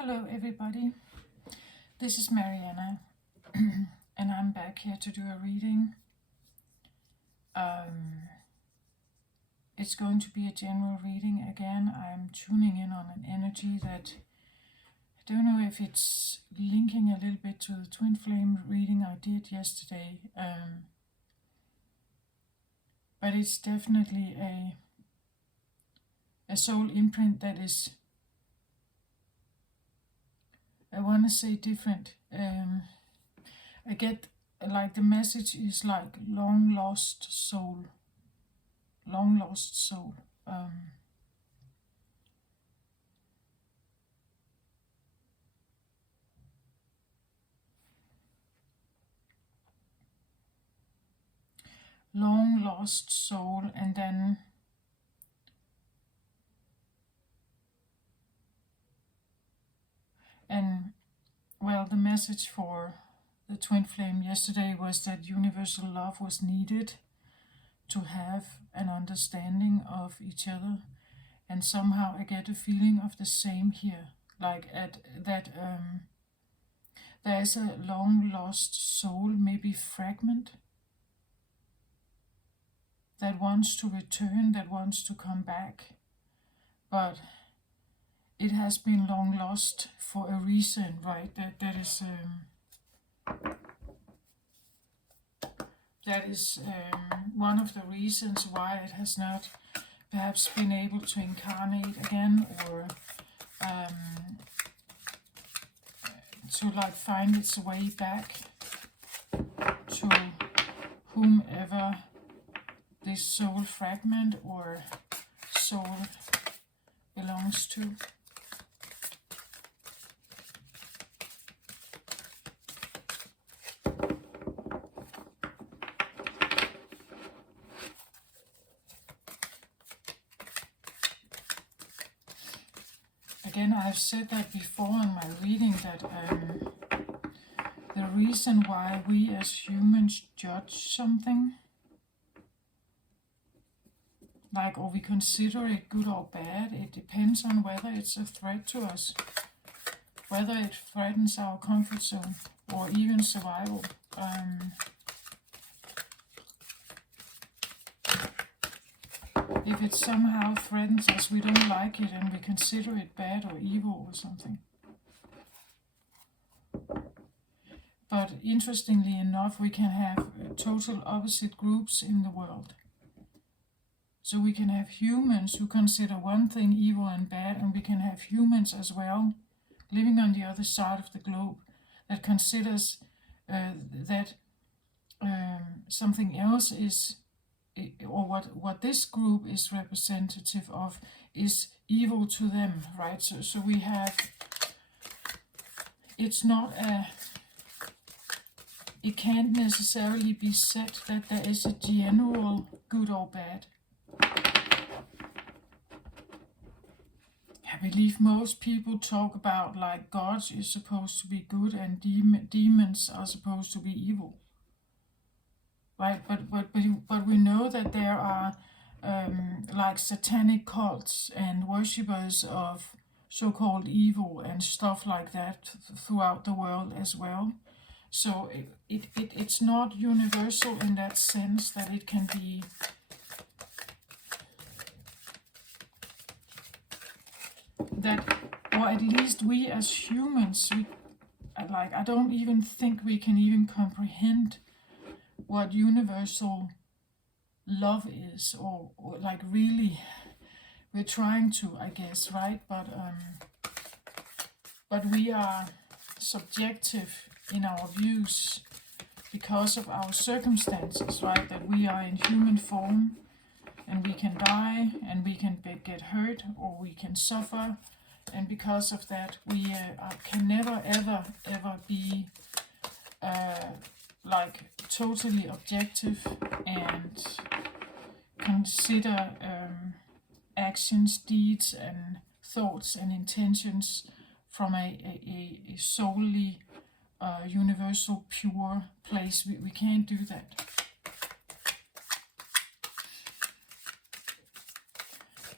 Hello everybody, this is Mariana and I'm back here to do a reading. It's going to be a general reading again. I'm tuning in on an energy that I don't know if it's linking a little bit to the twin flame reading I did yesterday, but it's definitely a soul imprint that is, I want to say, different. I get like the message is like long lost soul. Long lost soul. Long lost soul, and then the message for the twin flame yesterday was that universal love was needed to have an understanding of each other, and somehow I get a feeling of the same here, like at that there is a long lost soul, maybe fragment, that wants to return, that wants to come back, but it has been long lost for a reason, right? That is one of the reasons why it has not perhaps been able to incarnate again, or to like find its way back to whomever this soul fragment or soul belongs to. Again, I've said that before in my reading, that the reason why we as humans judge something, like, or we consider it good or bad, it depends on whether it's a threat to us, whether it threatens our comfort zone or even survival. If it somehow threatens us, we don't like it and we consider it bad or evil or something. But interestingly enough, we can have total opposite groups in the world. So we can have humans who consider one thing evil and bad, and we can have humans as well, living on the other side of the globe, that considers that something else is, or what this group is representative of, is evil to them, right? So we have, it's not it can't necessarily be said that there is a general good or bad. I believe most people talk about like God is supposed to be good and demons are supposed to be evil. Right, but we know that there are like satanic cults and worshippers of so-called evil and stuff like that throughout the world as well. So it's not universal in that sense that it can be that, or at least we as humans, I don't even think we can even comprehend what universal love is, or like really, we're trying to, I guess, right? But we are subjective in our views because of our circumstances, right? That we are in human form and we can die and we can get hurt or we can suffer, and because of that we can never ever be like totally objective and consider actions, deeds and thoughts and intentions from a solely universal pure place. We can't do that.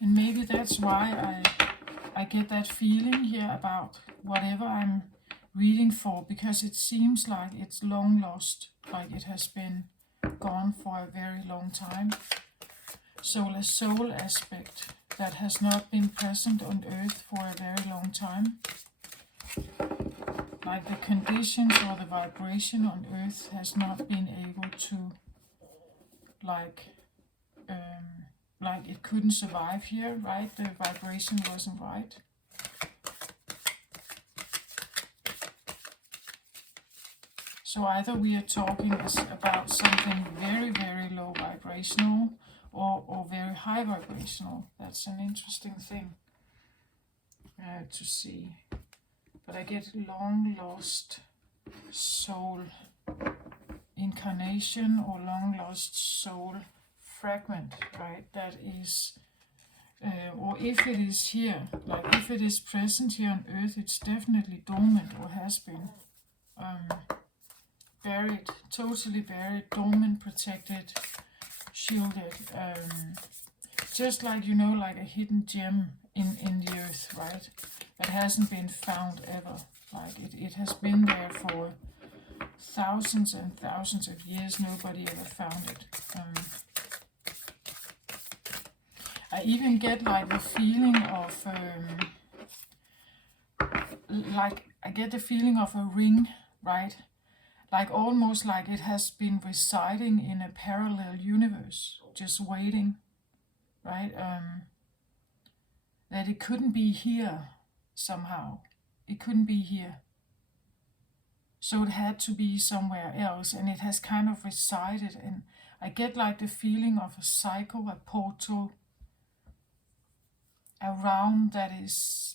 And maybe that's why I get that feeling here about whatever I'm reading for, because it seems like it's long lost, like it has been gone for a very long time. So a soul aspect that has not been present on earth for a very long time. Like the conditions or the vibration on earth has not been able to, like it couldn't survive here, right? The vibration wasn't right. So either we are talking about something very, very low vibrational or very high vibrational. That's an interesting thing to see. But I get long lost soul incarnation or long lost soul fragment, right? That is, or if it is here, like if it is present here on earth, it's definitely dormant or has been buried, totally buried, dormant, protected, shielded, just like, you know, like a hidden gem in the earth, right? That hasn't been found ever. Like it has been there for thousands and thousands of years. Nobody ever found it. I even get like the feeling of I get the feeling of a ring, right? Like almost like it has been residing in a parallel universe, just waiting, right? That it couldn't be here somehow. It couldn't be here. So it had to be somewhere else, and it has kind of resided. And I get like the feeling of a cycle, a portal around that is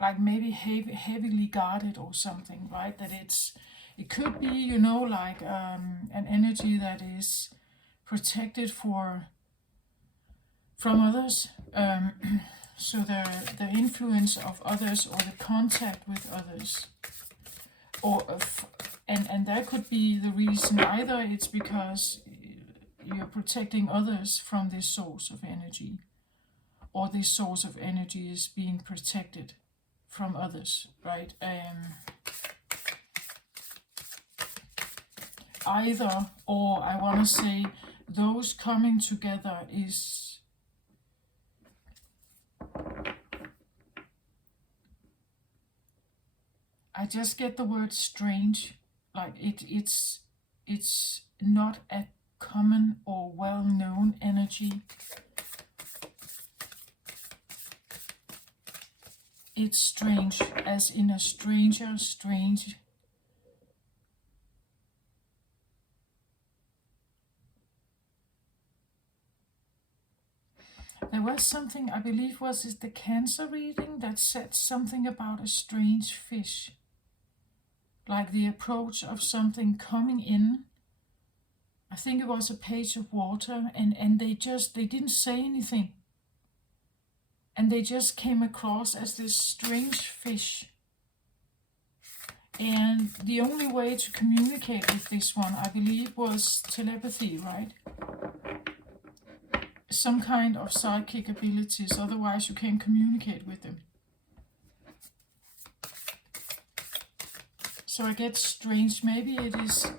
like maybe heavily guarded or something, right? That it could be, you know, like an energy that is protected from others. So the influence of others or the contact with others, and that could be the reason. Either it's because you're protecting others from this source of energy, or this source of energy is being protected from others, right? Either or, I want to say those coming together is I just get the word strange. Like it's not a common or well-known energy. It's strange, as in a stranger, strange. There was something, I believe was it the Cancer reading, that said something about a strange fish. Like the approach of something coming in. I think it was a page of water, and they didn't say anything. And they just came across as this strange fish. And the only way to communicate with this one, I believe, was telepathy, right? Some kind of psychic abilities, otherwise you can't communicate with them. So I get strange. Maybe it is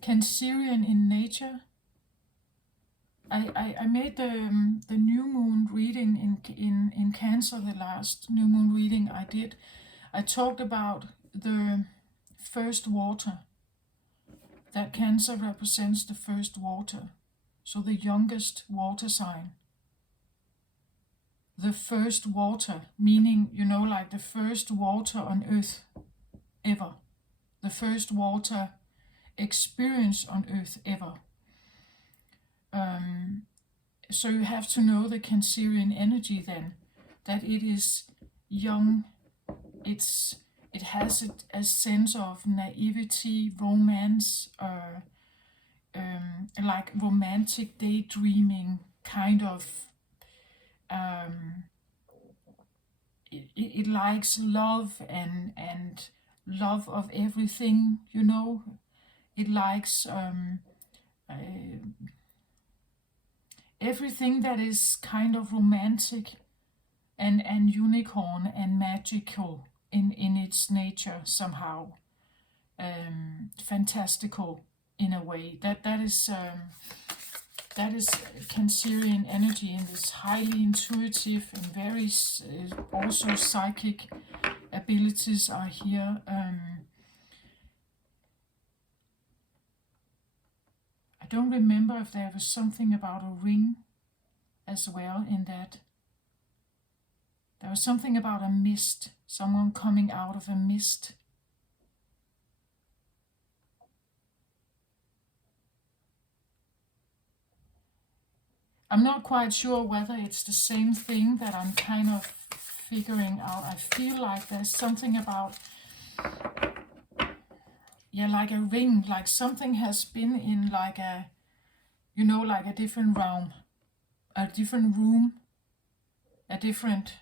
Cancerian in nature. I made the new moon reading in Cancer, the last new moon reading I did. I talked about the first water. That Cancer represents the first water. So the youngest water sign. The first water, meaning, you know, like the first water on earth ever. The first water experience on earth ever. So you have to know the Cancerian energy then, that it is young, it has a sense of naivety, romance, like romantic daydreaming kind of. It likes love and love of everything, you know. It likes everything that is kind of romantic and unicorn and magical in its nature somehow, fantastical in a way. That is Cancerian energy, and this highly intuitive and very also psychic abilities are here. I don't remember if there was something about a ring as well in that. There was something about a mist, someone coming out of a mist. I'm not quite sure whether it's the same thing that I'm kind of figuring out. I feel like there's something about, yeah, like a ring, like something has been in like a, like a different realm, a different room, a different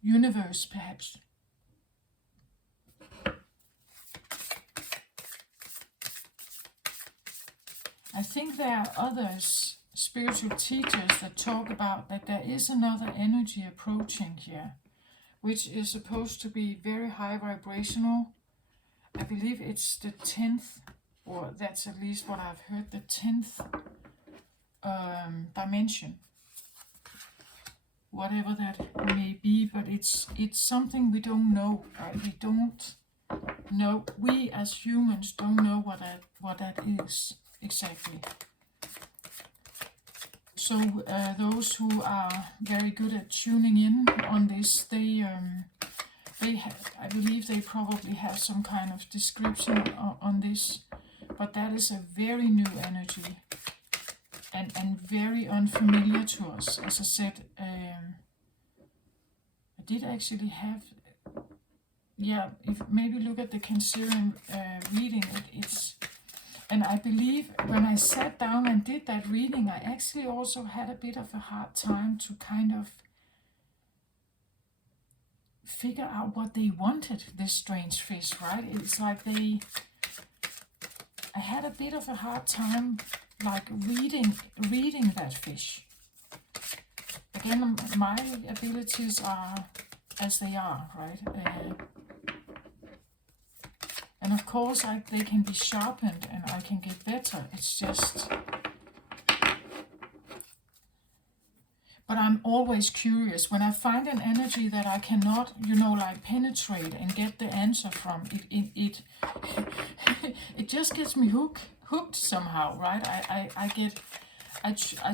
universe, perhaps. I think there are others, spiritual teachers, that talk about that there is another energy approaching here, which is supposed to be very high vibrational. I believe it's the 10th, or that's at least what I've heard, the 10th dimension. Whatever that may be, but it's something we don't know, right? We don't know. We as humans don't know what that is exactly. So those who are very good at tuning in on this, I believe they probably have some kind of description on this, but that is a very new energy and very unfamiliar to us. As I said, I did actually have, if maybe look at the Cancerian reading, it's, and I believe when I sat down and did that reading, I actually also had a bit of a hard time to kind of figure out what they wanted, this strange fish, right? It's like I had a bit of a hard time like reading that fish. Again, my abilities are as they are, right? And of course they can be sharpened and I can get better. It's just, but I'm always curious. When I find an energy that I cannot, like penetrate and get the answer from, it just gets me hooked somehow, right? I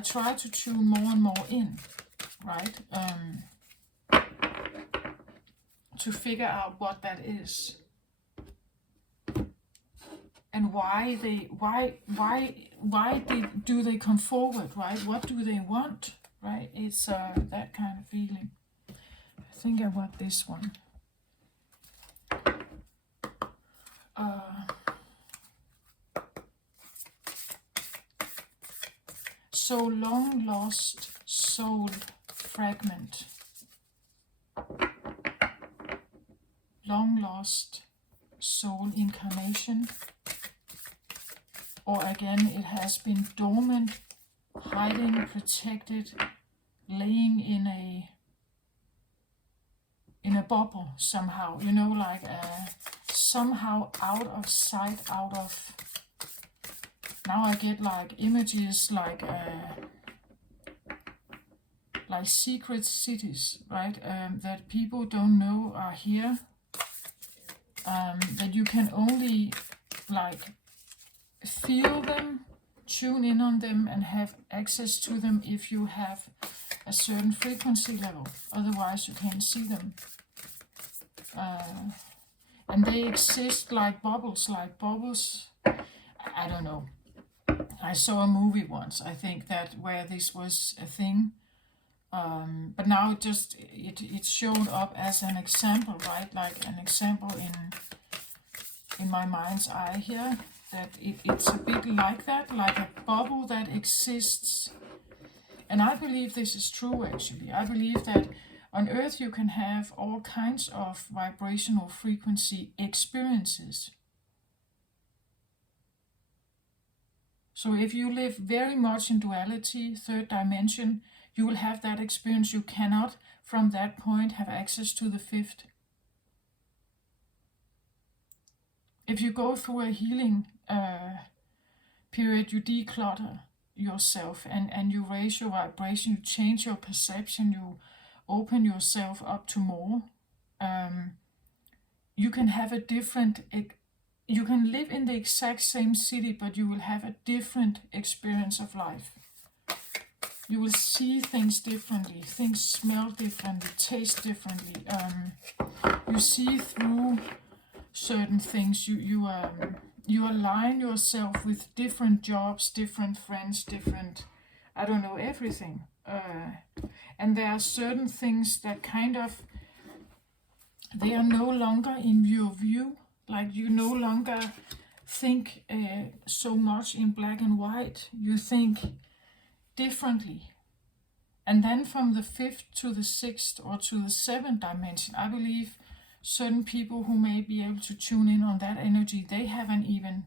try to tune more and more in, right? To figure out what that is. And why do they come forward, right? What do they want, right? It's that kind of feeling. I think I want this one. So long lost soul fragment. Long lost soul incarnation. Or again, it has been dormant, hiding, protected, laying in a bubble somehow, like somehow out of sight, out of, now I get like images like secret cities, right? That people don't know are here, that you can only like feel them, tune in on them, and have access to them if you have a certain frequency level. Otherwise, you can't see them. And they exist like bubbles. I don't know. I saw a movie once, I think, that where this was a thing. But now it showed up as an example, right? Like an example in my mind's eye here. That it's a bit like that, like a bubble that exists. And I believe this is true, actually. I believe that on Earth you can have all kinds of vibrational frequency experiences. So if you live very much in duality, third dimension, you will have that experience. You cannot, from that point, have access to the fifth. If you go through a healing period, you declutter yourself and you raise your vibration, you change your perception, you open yourself up to more. You can have a different, you can live in the exact same city, but you will have a different experience of life. You will see things differently, things smell differently, taste differently. You see through certain things. You align yourself with different jobs, different friends, different, I don't know, everything. And there are certain things that kind of, they are no longer in your view. Like you no longer think so much in black and white. You think differently. And then from the fifth to the sixth or to the seventh dimension, I believe certain people who may be able to tune in on that energy, they have an even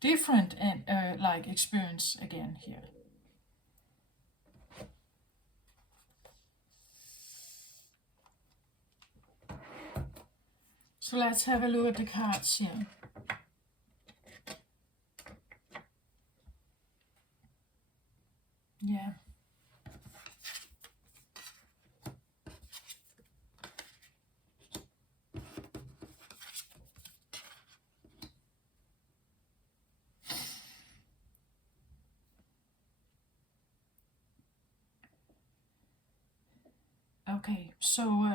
different like experience again here. So let's have a look at the cards here. Yeah. Okay, so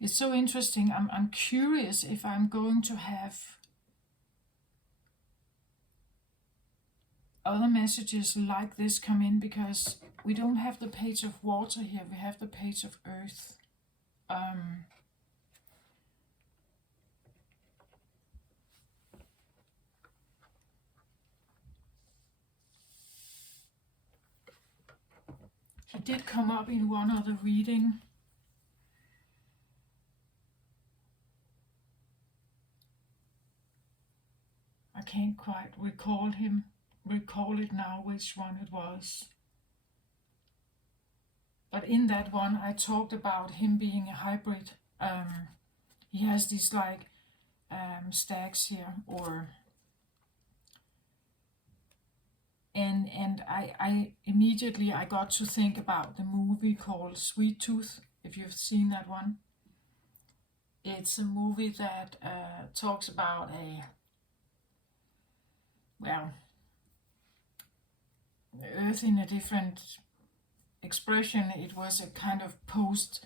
it's so interesting. I'm curious if I'm going to have other messages like this come in, because we don't have the page of water here, we have the page of earth. He did come up in one other reading. I can't quite recall it now which one it was. But in that one I talked about him being a hybrid. He has these like stacks here, or and I immediately I got to think about the movie called Sweet Tooth, if you've seen that one. It's a movie that talks about Earth in a different expression. It was a kind of post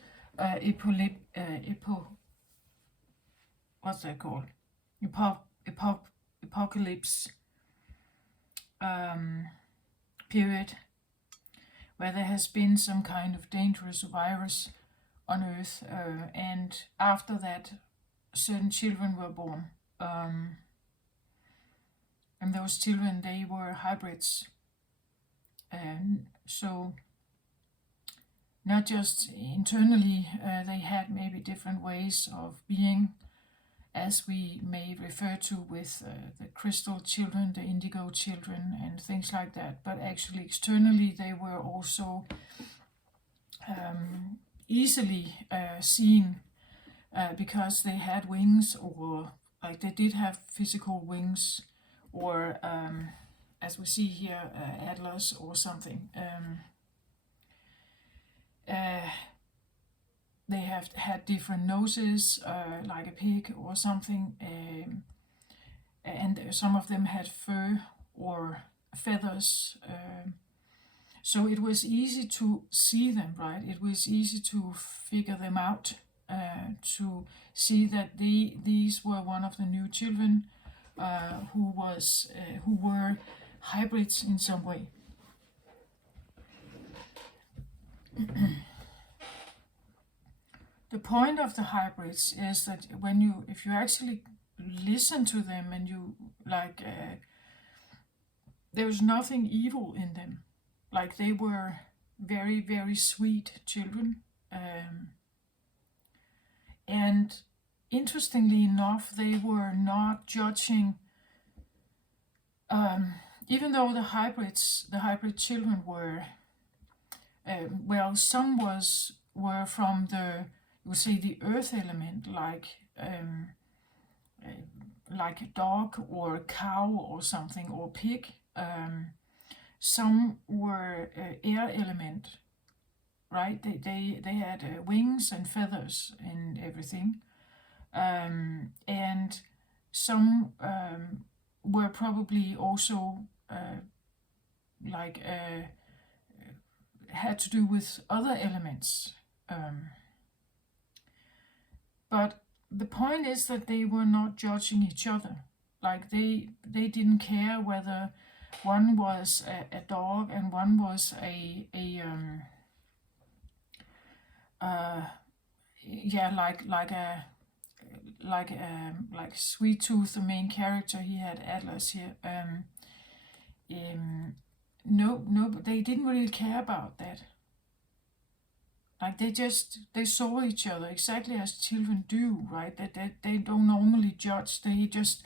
what's that called? Apocalypse period, where there has been some kind of dangerous virus on Earth, and after that, certain children were born, and those children, they were hybrids, and so not just internally, they had maybe different ways of being, as we may refer to with the crystal children, the indigo children, and things like that. But actually, externally, they were also easily seen because they had wings, or like they did have physical wings, or as we see here, atlas or something. They have had different noses, like a pig or something, and some of them had fur or feathers. So it was easy to see them, right? It was easy to figure them out, to see that these were one of the new children who were hybrids in some way. The point of the hybrids is that if you actually listen to them, and you like, there's nothing evil in them. Like, they were very, very sweet children, and interestingly enough, they were not judging, even though the hybrid children were, well, some were from the, you would say, the earth element, like a dog or a cow or something, or pig. Some were air element, right? They had wings and feathers and everything. And some were probably also had to do with other elements. But the point is that they were not judging each other. Like they didn't care whether one was a dog and one was like Sweet Tooth, the main character. He had Atlas here. No, they didn't really care about that. Like they saw each other exactly as children do, right? That they don't normally judge. They just,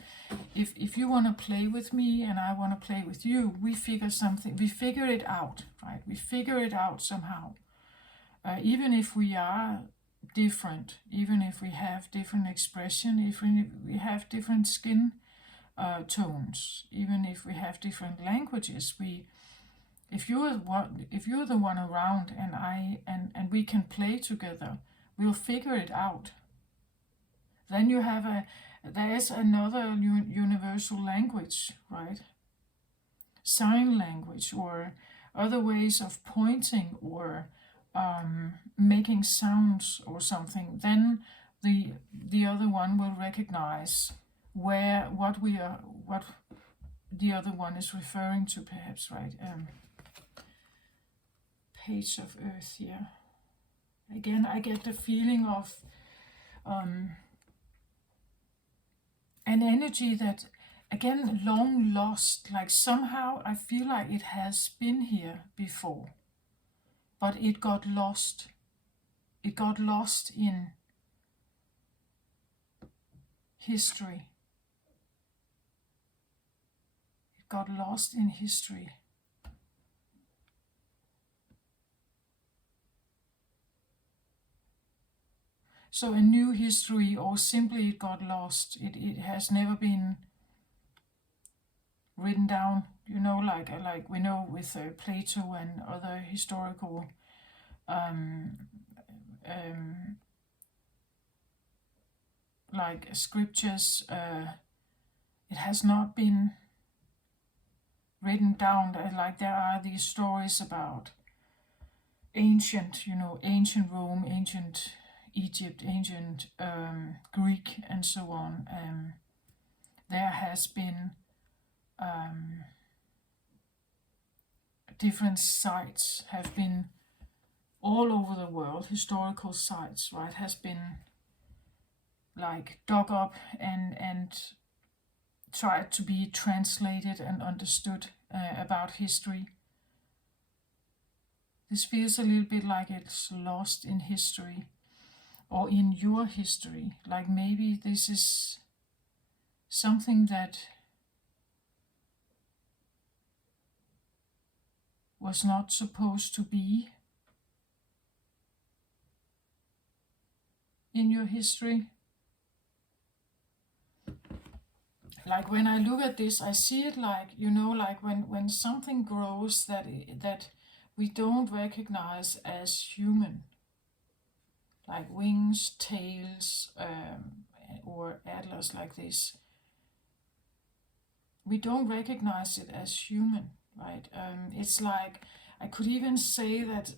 if you want to play with me and I want to play with you, we figure it out, right? We figure it out somehow. Even if we are different, even if we have different expression, even if we have different skin tones, even if we have different languages, if you're the one around and we can play together, we'll figure it out. Then there's another universal language, right? Sign language, or other ways of pointing, or making sounds or something. Then the other one will recognize what the other one is referring to, perhaps, right? Page of Earth here. Again, I get the feeling of an energy that, again, long lost. Like somehow I feel like it has been here before, but it got lost. It got lost in history. It got lost in history. So a new history, or simply it got lost. It has never been written down, like we know with Plato and other historical like scriptures. It has not been written down. Like there are these stories about ancient Rome, ancient Egypt, ancient Greek, and so on. There has been different sites have been all over the world. Historical sites, right, has been like dug up and tried to be translated and understood about history. This feels a little bit like it's lost in history, or in your history. Like maybe this is something that was not supposed to be in your history. Like when I look at this, I see it like, like when something grows that we don't recognize as human, like wings, tails, or atlas like this. We don't recognize it as human, right? It's like, I could even say that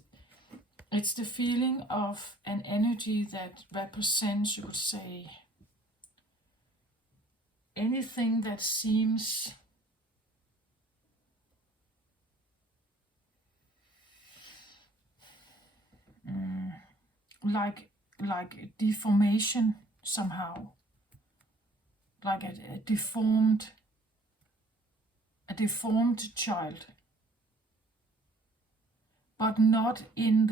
it's the feeling of an energy that represents, you could say, anything that seems like deformation somehow, like a deformed child, but not in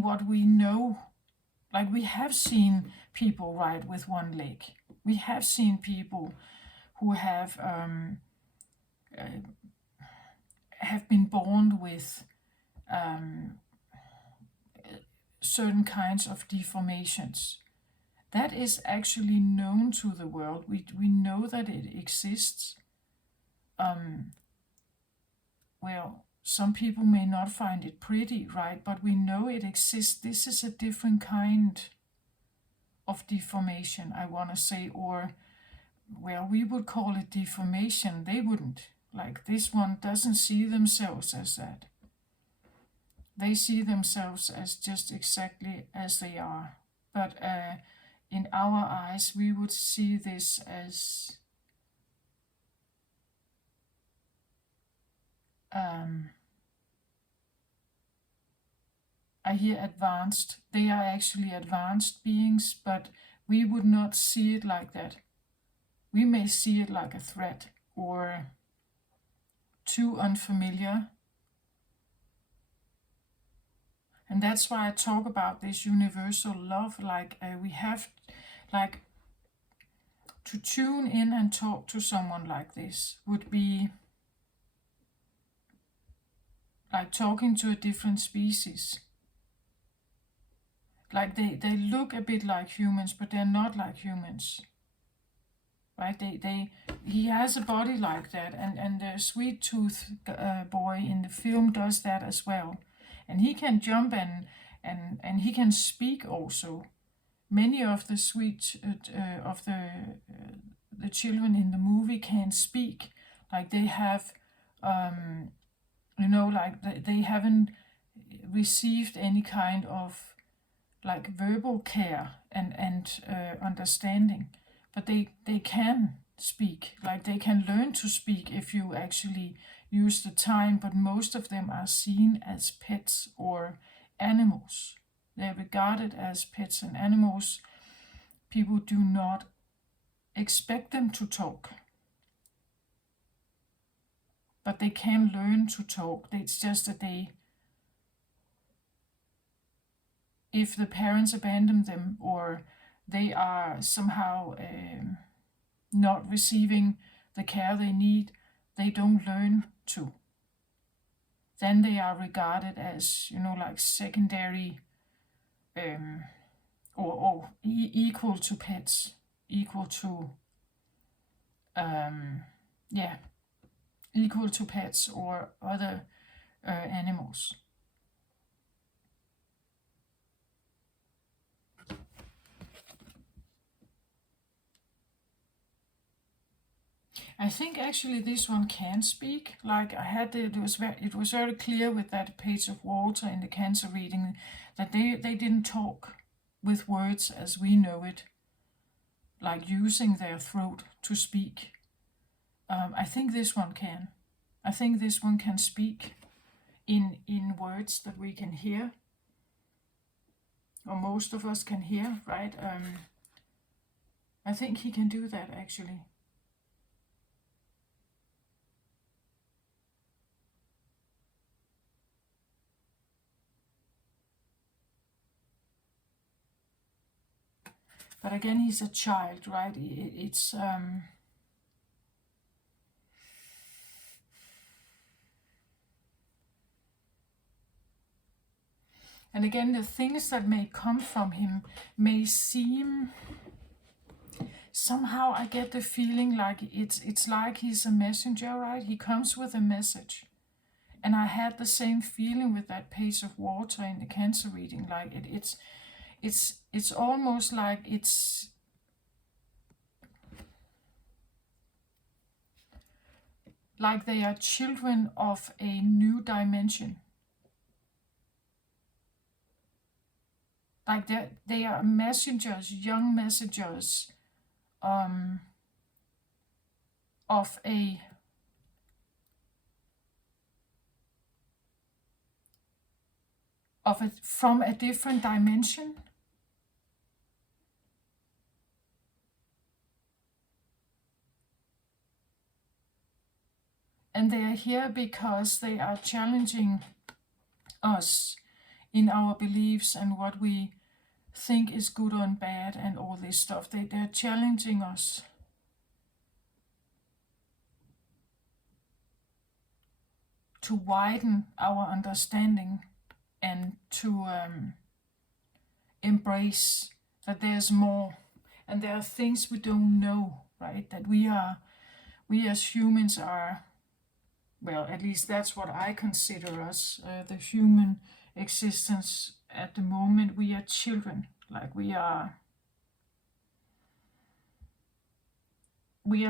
what we know. Like we have seen people, right, with one leg. We have seen people who have been born with certain kinds of deformations. That is actually known to the world. We know that it exists. Well, some people may not find it pretty, right? But we know it exists. This is a different kind of deformation, I want to say, or, well, we would call it deformation. They wouldn't. Like, this one doesn't see themselves as that. They see themselves as just exactly as they are. But in our eyes, we would see this as I hear advanced. They are actually advanced beings, but we would not see it like that. We may see it like a threat or too unfamiliar. And that's why I talk about this universal love. Like we have, like, to tune in and talk to someone like this would be like talking to a different species. Like they look a bit like humans, but they're not like humans. Right? He has a body like that, and the Sweet Tooth boy in the film does that as well. And he can jump and he can speak also. Many of the the children in the movie can speak. Like they have, like they haven't received any kind of like verbal care and understanding, but they can speak. Like they can learn to speak if you actually use the time, but most of them are seen as pets or animals. They're regarded as pets and animals. People do not expect them to talk, but they can learn to talk. It's just that if the parents abandon them or they are somehow not receiving the care they need, they don't learn to. Then they are regarded as, like secondary or equal to pets, equal to, equal to pets or other animals. I think actually this one can speak. Like I had, it was very clear with that page of water in the cancer reading that they didn't talk with words as we know it, like using their throat to speak. I think this one can. I think this one can speak in words that we can hear, or most of us can hear, right? I think he can do that actually. But again, he's a child, right? It's and again, the things that may come from him may seem, somehow I get the feeling like it's like he's a messenger, right? He comes with a message. And I had the same feeling with that page of water in the cancer reading. Like it's almost like it's like they are children of a new dimension. Like they are messengers, young messengers of a from a different dimension. And they are here because they are challenging us in our beliefs and what we think is good or bad and all this stuff. They're challenging us to widen our understanding and to embrace that there's more, and there are things we don't know, right? That we as humans are, well, at least that's what I consider us, the human existence at the moment. We are children, like we are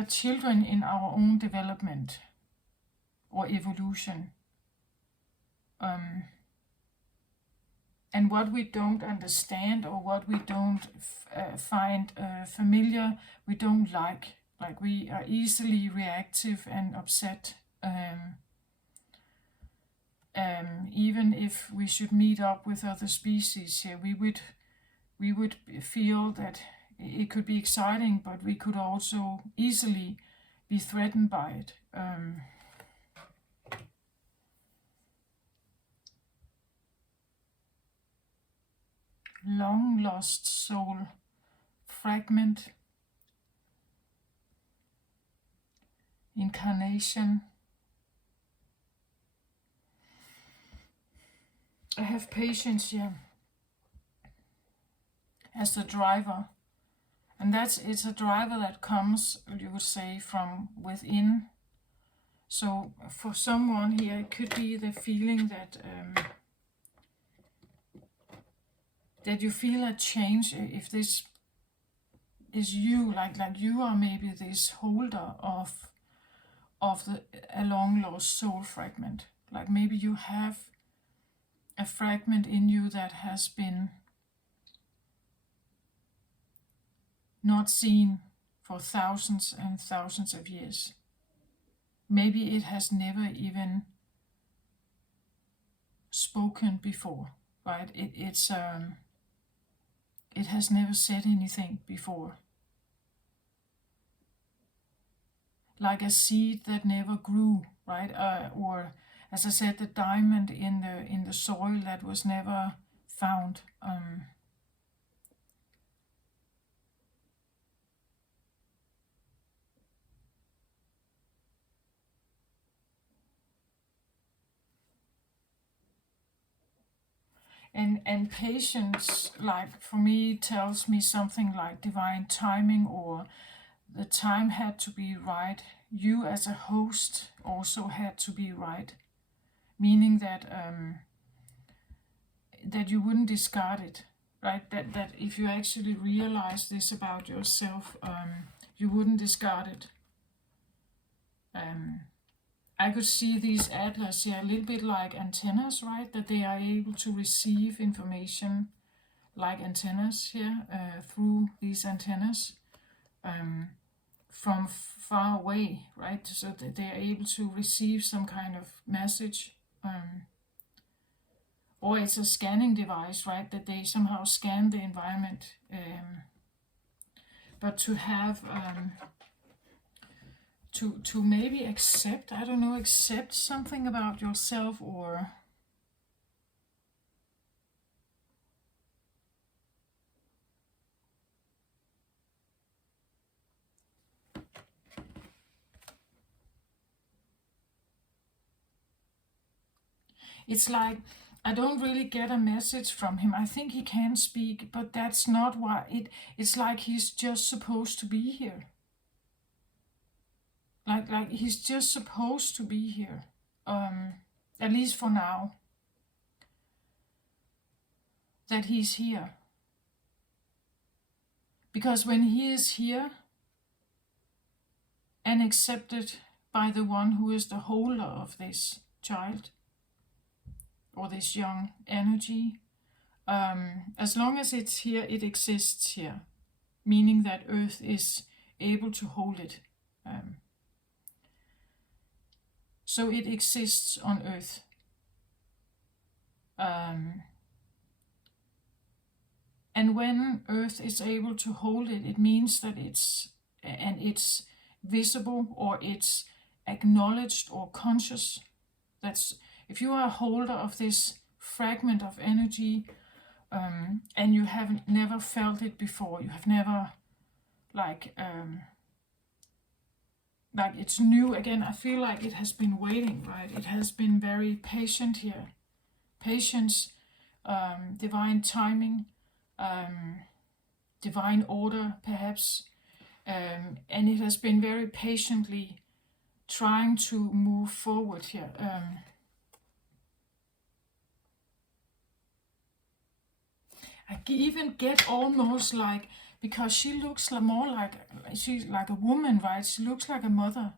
children in our own development or evolution. And what we don't understand or what we don't find familiar, we don't like. Like we are easily reactive and upset. Even if we should meet up with other species here, we would feel that it could be exciting, but we could also easily be threatened by it. Long lost soul fragment, incarnation. I have patience here as the driver, and it's a driver that comes, you would say, from within. So for someone here, it could be the feeling that that you feel a change. If this is you, like you are maybe this holder of a long lost soul fragment. Like maybe you have a fragment in you that has been not seen for thousands and thousands of years. Maybe it has never even spoken before, right? It has never said anything before. Like a seed that never grew, right? Or as I said, the diamond in the soil that was never found. And patience, like for me, tells me something like divine timing, or the time had to be right. You as a host also had to be right, meaning that that you wouldn't discard it, right? That if you actually realize this about yourself, you wouldn't discard it. I could see these atlas here a little bit like antennas, right? That they are able to receive information like antennas here through these antennas from far away, right? So that they are able to receive some kind of message. Or it's a scanning device, right? That they somehow scan the environment. But to have to maybe accept, I don't know, accept something about yourself, or it's like I don't really get a message from him. I think he can speak, but that's not why it's like he's just supposed to be here. Like he's just supposed to be here. At least for now. That he's here. Because when he is here and accepted by the one who is the holder of this child or this young energy, as long as it's here, it exists here, meaning that Earth is able to hold it. So it exists on Earth. And when Earth is able to hold it, it means that it's visible, or it's acknowledged or conscious. That's if you are a holder of this fragment of energy, and you have never felt it before. You have never like it's new again. I feel like it has been waiting, right? It has been very patient here. Patience, divine timing, divine order, perhaps. And it has been very patiently trying to move forward here. I even get almost like, because she looks more like, she's like a woman, right? She looks like a mother.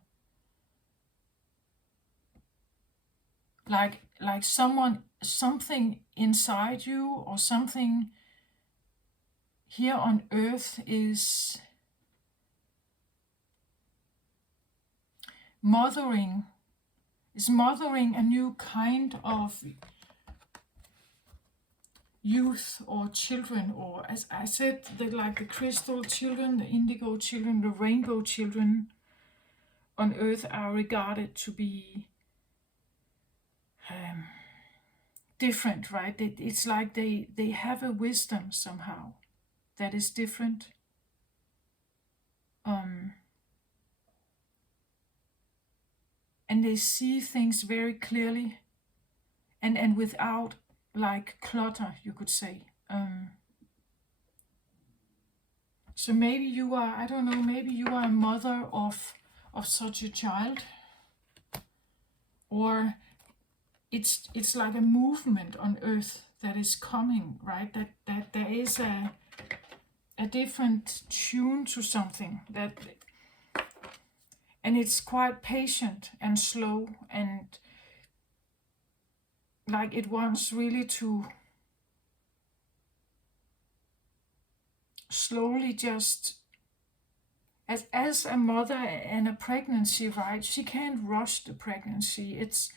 Like something inside you, or something here on earth is mothering a new kind of youth or children, or as I said, like the crystal children, the indigo children, the rainbow children on earth are regarded to be different, right? It's like they have a wisdom somehow that is different. And they see things very clearly, and without like clutter, you could say. So maybe you are, I don't know, maybe you are a mother of such a child, or it's like a movement on earth that is coming, right? That there is a different tune to something, that, and it's quite patient and slow, and like it wants really to slowly just, as a mother and a pregnancy, right? She can't rush the pregnancy. It's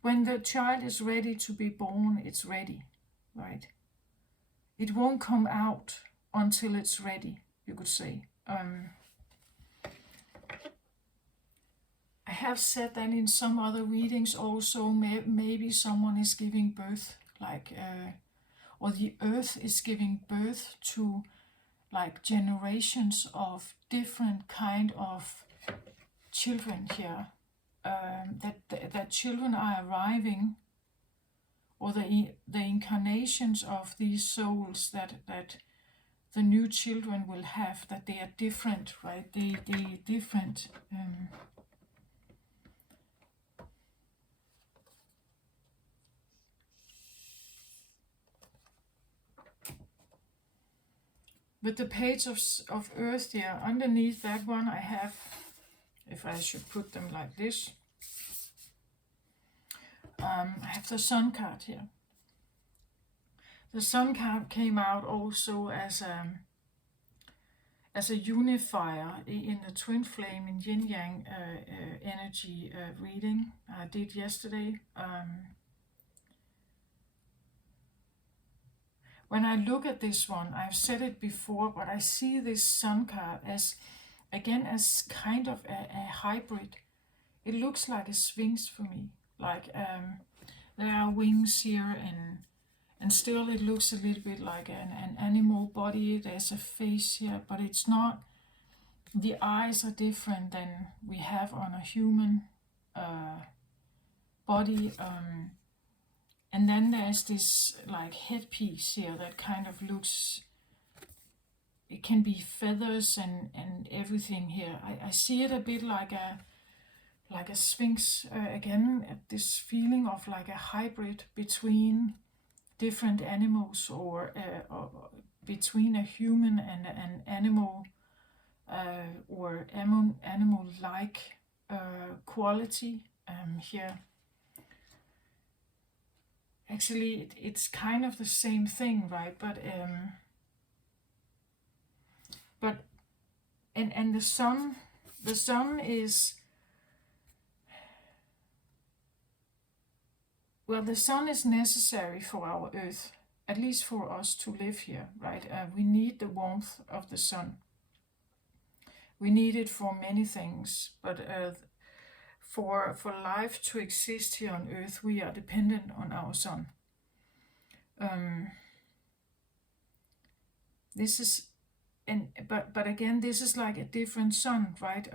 when the child is ready to be born, it's ready, right? It won't come out until it's ready, you could say. I have said that in some other readings also. Maybe someone is giving birth, like, or the earth is giving birth to like generations of different kind of children here. That children are arriving, or the incarnations of these souls that the new children will have, that they are different, right? They different. With the page of earth here, underneath that one I have, if I should put them like this, I have the sun card here. The sun card came out also as a unifier in the twin flame in yin yang energy reading I did yesterday. When I look at this one, I've said it before, but I see this sun card as, again, as kind of a hybrid. It looks like a sphinx for me. Like there are wings here, and still it looks a little bit like an animal body. There's a face here, but it's not. The eyes are different than we have on a human body. And then there's this like headpiece here that kind of looks, it can be feathers and everything here. I see it a bit like a sphinx, again, this feeling of like a hybrid between different animals, or between a human and an animal, or animal-like quality here. Actually, it's kind of the same thing, right? But and the sun is, well, the sun is necessary for our earth, at least for us to live here, right? We need the warmth of the sun. We need it for many things, but for life to exist here on earth, we are dependent on our sun. this is, but again, this is like a different sun, right?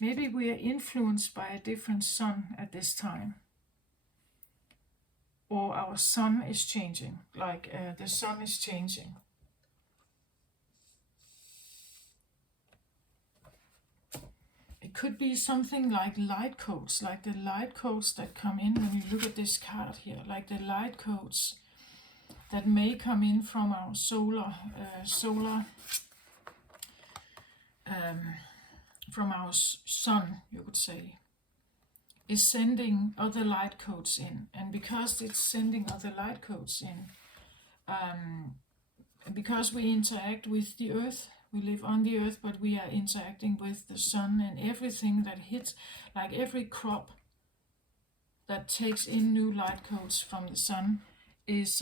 Maybe we are influenced by a different sun at this time, or our sun is changing, like the sun is changing. It could be something like light codes, like the light codes that come in when you look at this card here, like the light codes that may come in from our solar, from our sun, you could say, is sending other light codes in. And because it's sending other light codes in, because we interact with the earth, we live on the earth, but we are interacting with the sun, and everything that hits, like every crop that takes in new light codes from the sun, is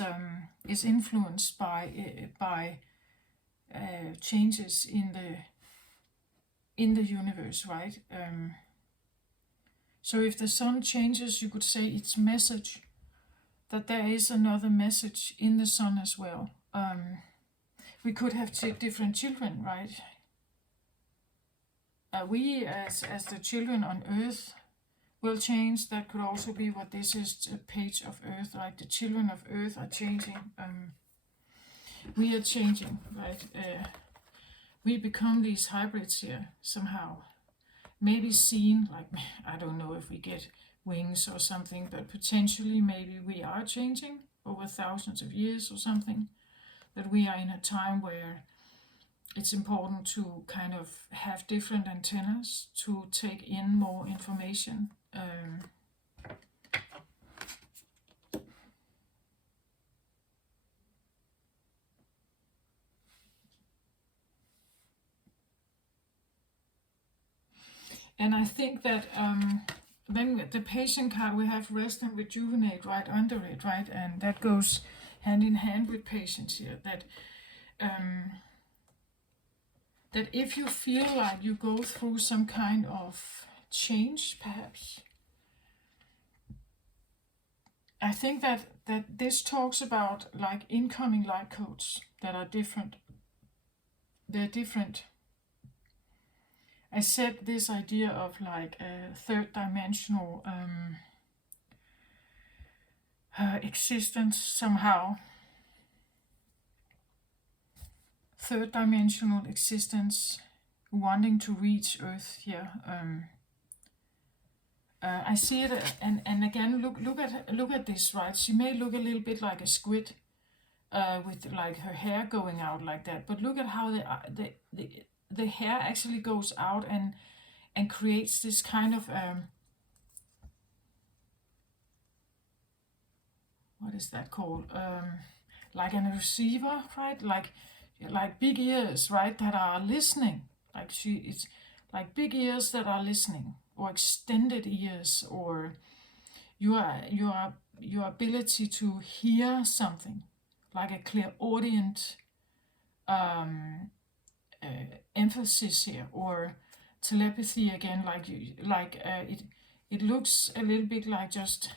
influenced by changes in the universe, right? So if the sun changes, you could say its message, that there is another message in the sun as well. We could have different children, right? We, as the children on earth, will change. That could also be what this is, a page of earth, right? The children of earth are changing. We are changing, right? We become these hybrids here somehow. Maybe seen, like, I don't know if we get wings or something, but potentially maybe we are changing over thousands of years or something. That we are in a time where it's important to kind of have different antennas to take in more information. And I think that then the patient card, we have rest and rejuvenate right under it, right? And that goes hand in hand with patience here. That that if you feel like you go through some kind of change, perhaps, I think that this talks about like incoming light codes that are different. They're different. I said this idea of like a third dimensional existence somehow. Third dimensional existence wanting to reach Earth here. I see it, and again, look at this, right? She may look a little bit like a squid, with like her hair going out like that. But look at how the hair actually goes out and creates this kind of what is that called? Like a receiver, right? Like big ears, right? That are listening. It's like big ears that are listening, or extended ears, or your ability to hear something, like a clairaudient emphasis here, or telepathy again. It looks a little bit like just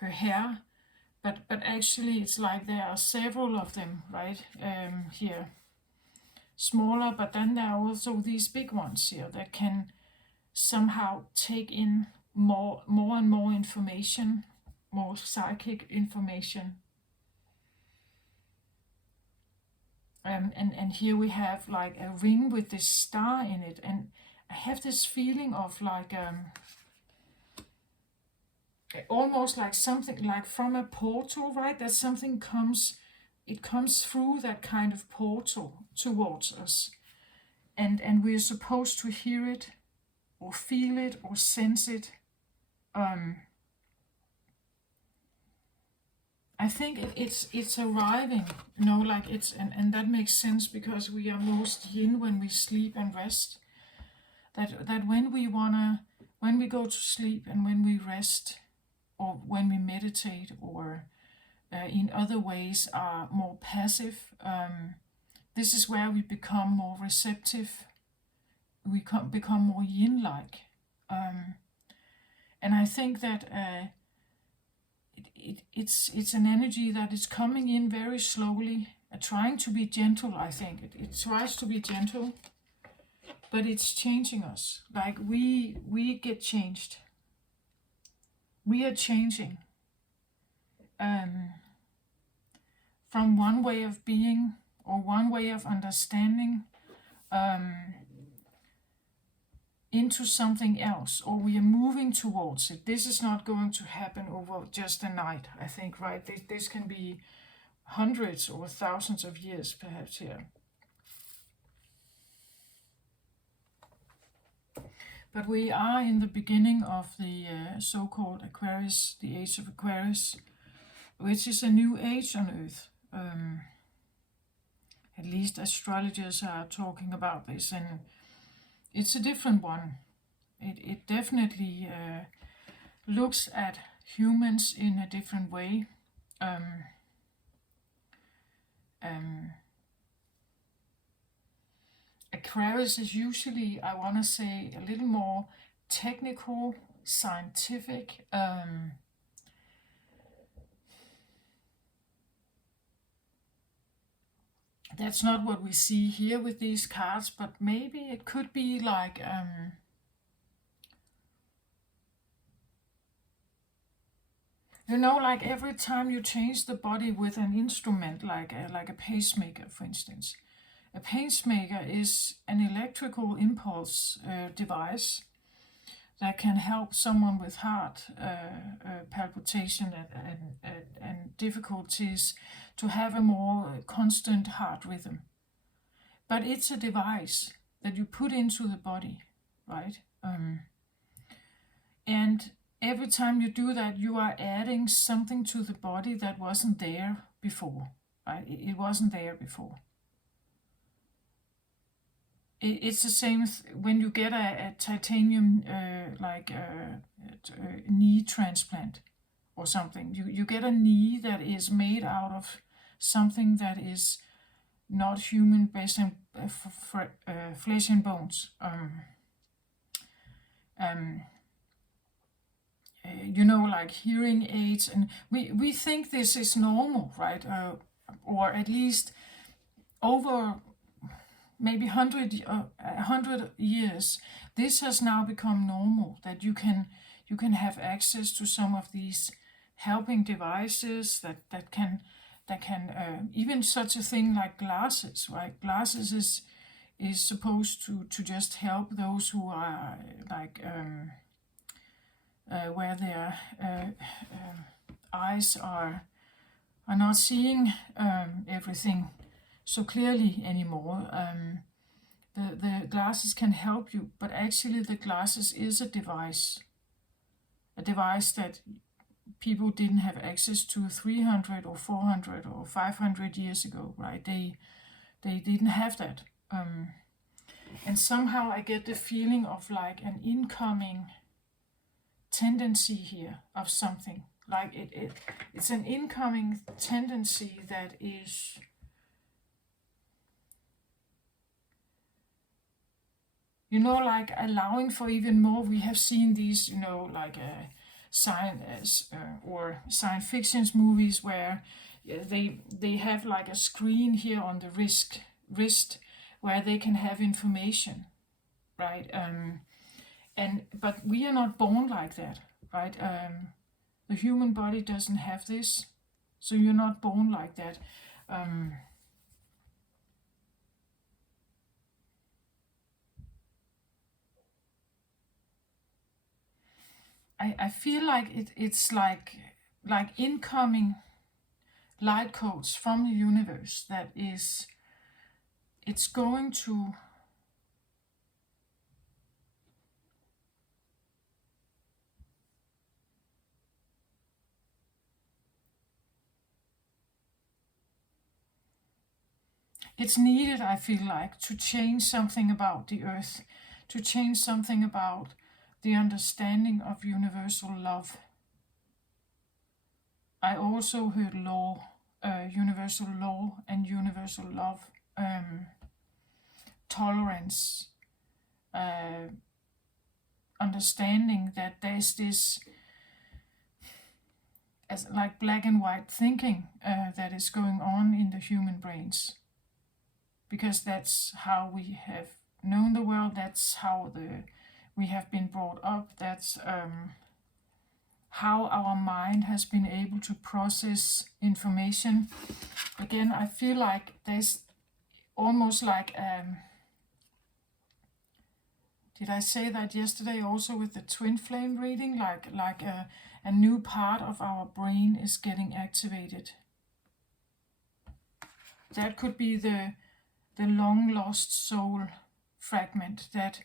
her hair, but actually it's like there are several of them, right? Here, smaller, but then there are also these big ones here that can somehow take in more and more information, more psychic information. And here we have like a ring with this star in it, and I have this feeling of like almost like something like from a portal, right? That something comes through that kind of portal towards us, and we're supposed to hear it or feel it or sense it. I think it's arriving, like it's, and that makes sense because we are most yin when we sleep and rest. That when we go to sleep and when we rest, or when we meditate, or in other ways are more passive, this is where we become more receptive. We become more yin-like, and I think that it's an energy that is coming in very slowly, trying to be gentle. I think it tries to be gentle, but it's changing us. Like we get changed. We are changing from one way of being or one way of understanding into something else, or we are moving towards it. This is not going to happen over just a night, I think, right? This can be hundreds or thousands of years, perhaps, here. But we are in the beginning of the so-called Aquarius, the age of Aquarius, which is a new age on Earth. At least astrologers are talking about this, and it's a different one. It definitely looks at humans in a different way. Aquarius is usually, I want to say, a little more technical, scientific. That's not what we see here with these cards, but maybe it could be like like every time you change the body with an instrument, like a pacemaker, for instance. A pacemaker is an electrical impulse device that can help someone with heart palpitation and difficulties to have a more constant heart rhythm. But it's a device that you put into the body, right? And every time you do that, you are adding something to the body that wasn't there before, right? It wasn't there before. It's the same when you get a titanium knee transplant or something. You get a knee that is made out of something that is not human, based on flesh and bones. Like hearing aids, and we think this is normal, right? Or at least over maybe 100 years, this has now become normal, that you can have access to some of these helping devices that can even such a thing like glasses, right? Glasses is supposed to just help those who are where their eyes are not seeing everything so clearly anymore. The glasses can help you, but actually the glasses is a device that people didn't have access to 300 or 400 or 500 years ago, right? They didn't have that. And somehow I get the feeling of like an incoming tendency here of something. Like it's an incoming tendency that is like allowing for even more. We have seen these, science or science fiction movies where they have like a screen here on the wrist where they can have information, right? But we are not born like that, right? The human body doesn't have this, so you're not born like that. I feel like it's like incoming light codes from the universe that it's going to it's needed, I feel like, to change something about the earth, to change something about the understanding of universal love. I also heard universal law and universal love, tolerance, understanding that there's this as like black and white thinking that is going on in the human brains, because that's how we have known the world, that's how we have been brought up, that's how our mind has been able to process information. Again, I feel like there's almost like did I say that yesterday also with the twin flame reading? Like a new part of our brain is getting activated. That could be the long lost soul fragment, that,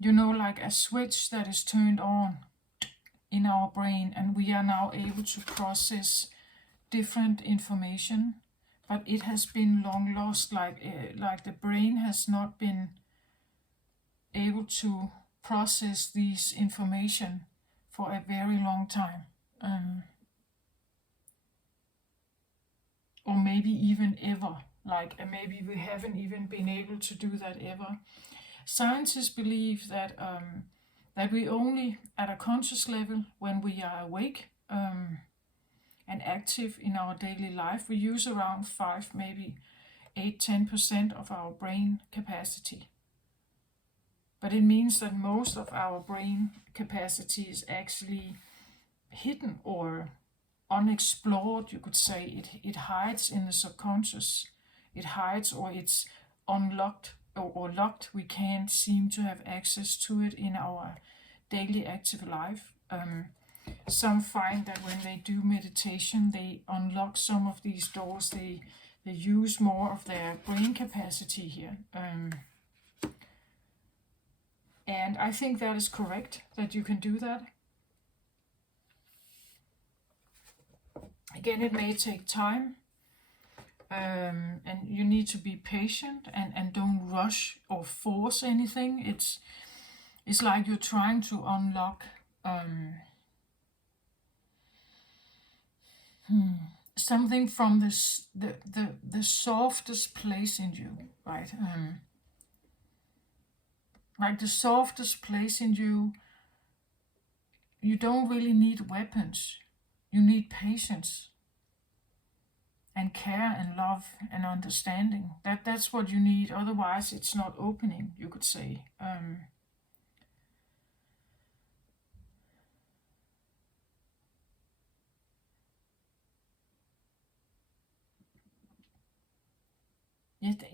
you know, like a switch that is turned on in our brain, and we are now able to process different information, but it has been long lost, like the brain has not been able to process these information for a very long time, or maybe even ever, like maybe we haven't even been able to do that ever. Scientists believe that that we only, at a conscious level, when we are awake and active in our daily life, we use around 5, maybe 8-10% of our brain capacity. But it means that most of our brain capacity is actually hidden or unexplored, you could say. It hides in the subconscious. It hides, or it's unlocked or locked. We can't seem to have access to it in our daily active life. Some find that when they do meditation, they unlock some of these doors. They use more of their brain capacity here. And I think that is correct, that you can do that. Again, it may take time, and you need to be patient and don't rush or force anything. It's like you're trying to unlock something from the softest place in you, right? Like the softest place in you, you don't really need weapons. You need patience and care and love and understanding. That's what you need. Otherwise, it's not opening, you could say.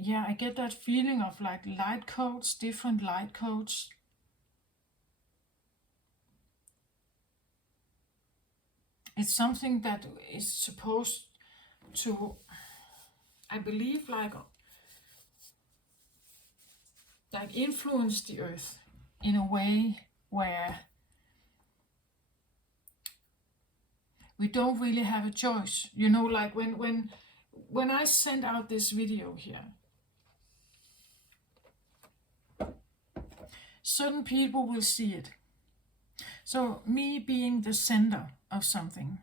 Yeah, I get that feeling of like light codes, different light codes. It's something that is supposed to, I believe, like influence the earth in a way where we don't really have a choice. You know, like when I send out this video here, certain people will see it. So me being the sender of something,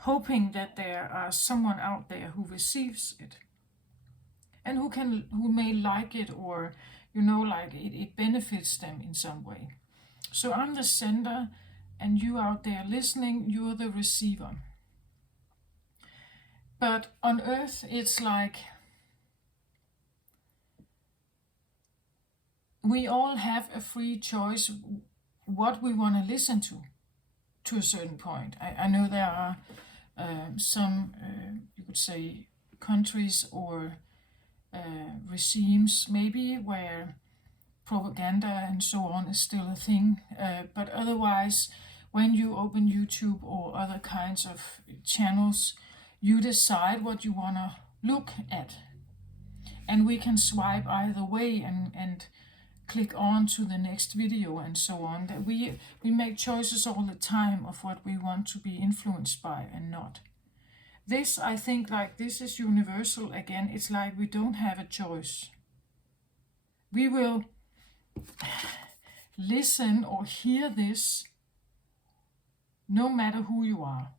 hoping that there are someone out there who receives it and who may like it, or, you know, like it benefits them in some way. So I'm the sender, and you out there listening, you're the receiver. But on earth, it's like we all have a free choice what we want to listen to a certain point. I know there are some, you could say, countries or regimes maybe where propaganda and so on is still a thing. But otherwise, when you open YouTube or other kinds of channels, you decide what you want to look at. And we can swipe either way and click on to the next video and so on. That we make choices all the time of what we want to be influenced by and not. This, I think, like this is universal again. It's like we don't have a choice. We will listen or hear this no matter who you are.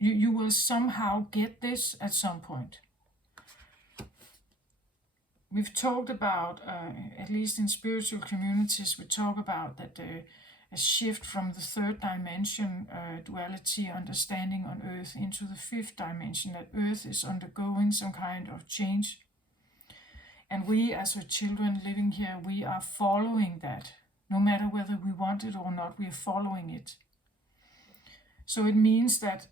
You will somehow get this at some point. We've talked about, at least in spiritual communities, we talk about that a shift from the third dimension duality understanding on earth into the fifth dimension, that earth is undergoing some kind of change. And we as her children living here, we are following that. No matter whether we want it or not, we are following it. So it means that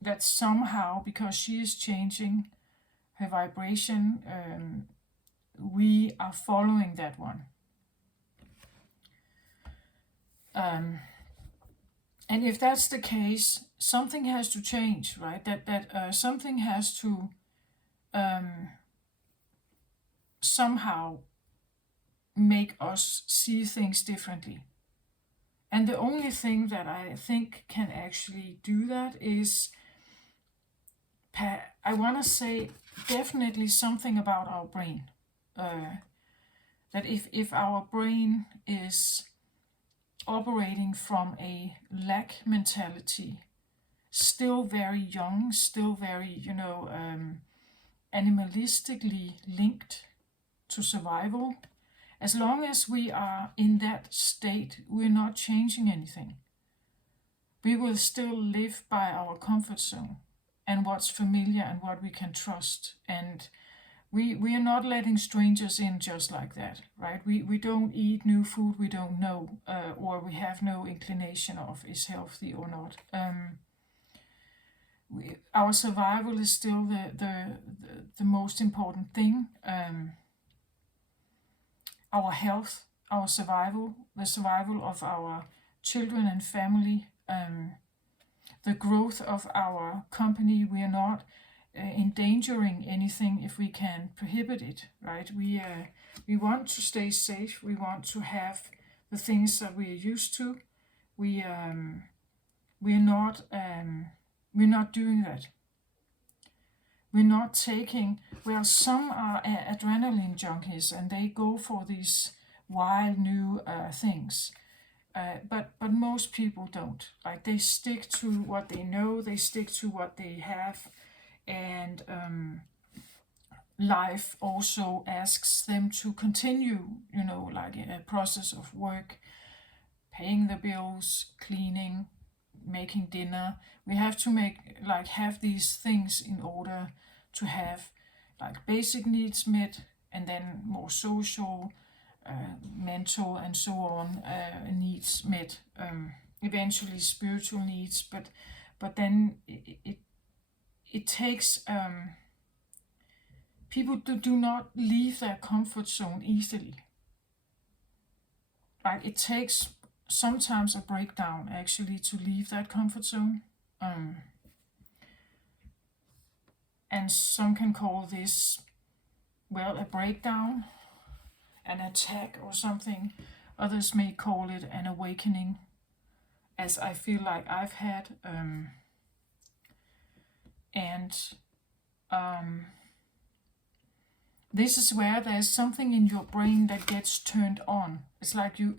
that somehow, because she is changing her vibration, we are following that one. And if that's the case, something has to change, right? That something has to somehow make us see things differently. And the only thing that I think can actually do that is, I want to say, definitely something about our brain. That if our brain is operating from a lack mentality, still very young, still very, animalistically linked to survival, as long as we are in that state, we're not changing anything. We will still live by our comfort zone and what's familiar and what we can trust. And we are not letting strangers in just like that, right? We don't eat new food we don't know, or we have no inclination of is healthy or not. Our survival is still the most important thing. Our health, our survival, the survival of our children and family, the growth of our company. We are not endangering anything if we can prohibit it, right? We want to stay safe. We want to have the things that we are used to. We're not doing that. We're not taking, well, some are adrenaline junkies and they go for these wild new things. But most people don't. Like, they stick to what they know, they stick to what they have, and life also asks them to continue, like a process of work, paying the bills, cleaning, making dinner. We have to have these things in order to have like basic needs met, and then more social, mental, and so on needs met. Eventually spiritual needs, but then it takes people do not leave their comfort zone easily. Like, it takes sometimes a breakdown actually to leave that comfort zone. And some can call this, well, a breakdown, an attack or something. Others may call it an awakening, as I feel like I've had. This is where there's something in your brain that gets turned on. It's like you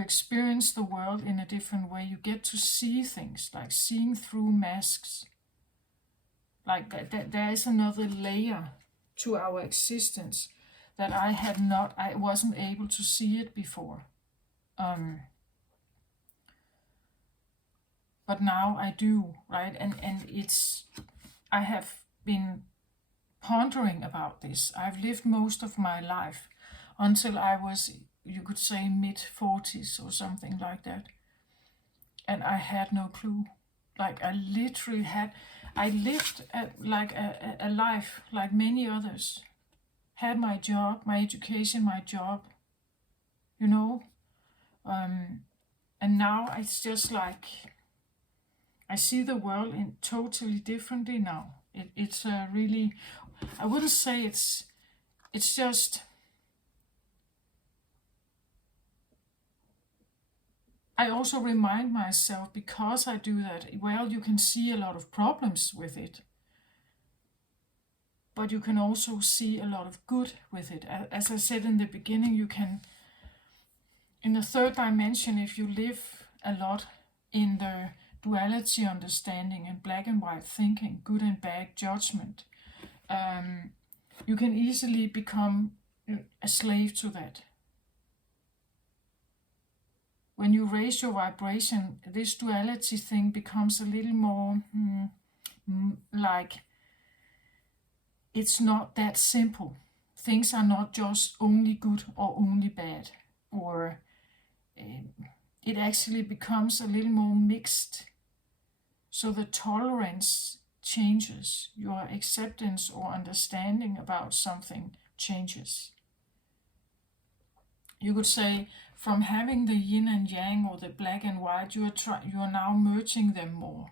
experience the world in a different way. You get to see things, like seeing through masks. Like that there is another layer to our existence that I wasn't able to see it before. But now I do, right? And I have been pondering about this. I've lived most of my life until I was, you could say, mid-40s or something like that. And I had no clue. Like, I literally I lived a life like many others. Had my job, my education, my job, and now it's just like, I see the world in totally differently now. It's really, I wouldn't say it's just, I also remind myself, because I do that, well, you can see a lot of problems with it, but you can also see a lot of good with it. As I said in the beginning, you can, in the third dimension, if you live a lot in the duality understanding and black and white thinking, good and bad judgment, you can easily become a slave to that. when you raise your vibration, this duality thing becomes a little more like it's not that simple. Things are not just only good or only bad, or it actually becomes a little more mixed. So the tolerance changes, your acceptance or understanding about something changes. You could say from having the yin and yang or the black and white, you are now merging them more.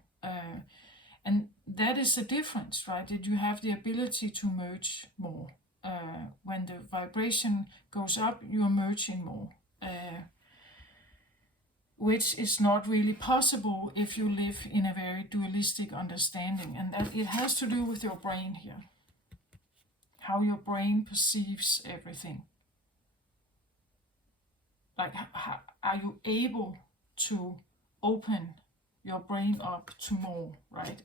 And that is the difference, right? That you have the ability to merge more. When the vibration goes up, you are merging more. Which is not really possible if you live in a very dualistic understanding. And that it has to do with your brain here. How your brain perceives everything. Like, how, are you able to open your brain up to more, right?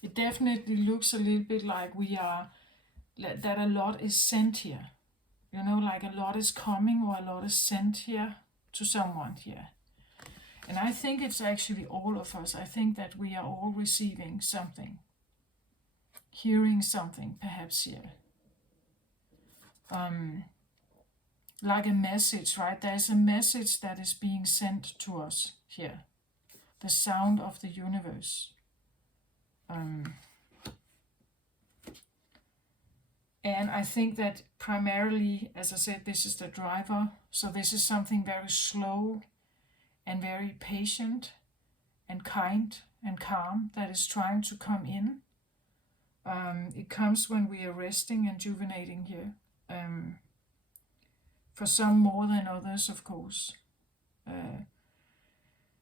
It definitely looks a little bit like that a lot is sent here. You know, like a lot is coming or a lot is sent here to someone here. And I think it's actually all of us. I think that we are all receiving something, hearing something perhaps here. Like a message, right? There's a message that is being sent to us here. The sound of the universe. And I think that primarily, as I said, this is the driver. So this is something very slow and very patient and kind and calm that is trying to come in. It comes when we are resting and rejuvenating here. For some more than others, of course.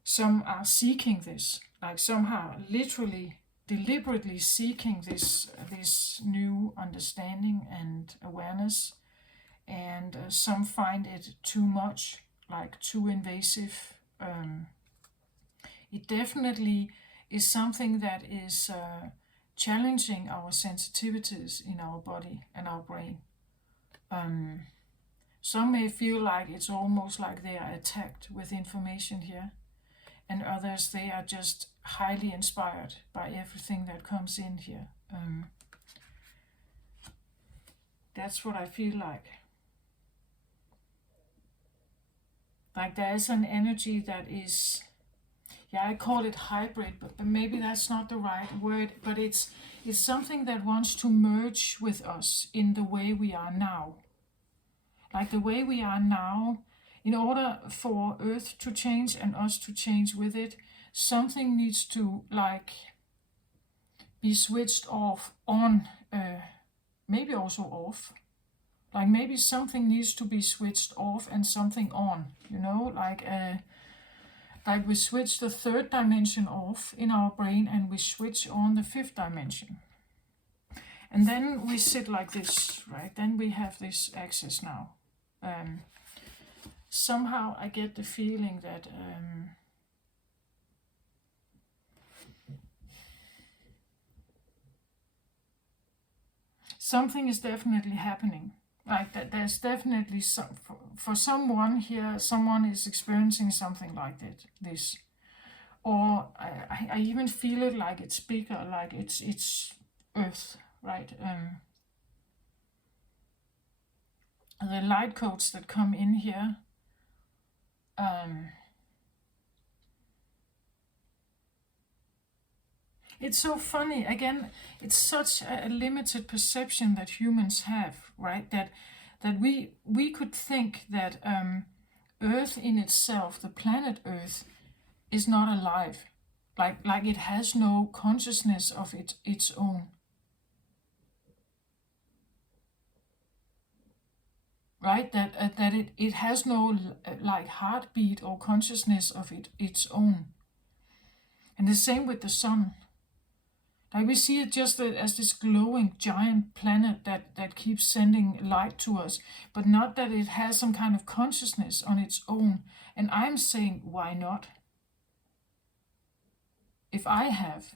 Some are seeking this, like somehow literally, deliberately seeking this new understanding and awareness. And some find it too much, like too invasive. It definitely is something that is challenging our sensitivities in our body and our brain. Some may feel like it's almost like they are attacked with information here, and others, they are just highly inspired by everything that comes in here. That's what I feel like. Like there is an energy that is, I call it hybrid, but maybe that's not the right word, but it's something that wants to merge with us in the way we are now. Like the way we are now, in order for Earth to change and us to change with it, something needs to like be switched off, on, maybe also off. Like maybe something needs to be switched off and something on, you know, like we switch the third dimension off in our brain and we switch on the fifth dimension. And then we sit like this, right? Then we have this access now. Somehow I get the feeling that something is definitely happening. Like that, there's definitely for someone here, someone is experiencing something like this, or I even feel it like it's bigger, like it's Earth, right? The light codes that come in here. It's so funny. Again, it's such a limited perception that humans have, right? That we could think that Earth in itself, the planet Earth, is not alive. Like it has no consciousness of its own. Right? That it has no like heartbeat or consciousness of its own. And the same with the sun. Like we see it just as this glowing giant planet that keeps sending light to us, but not that it has some kind of consciousness on its own. And I'm saying, why not? If I have,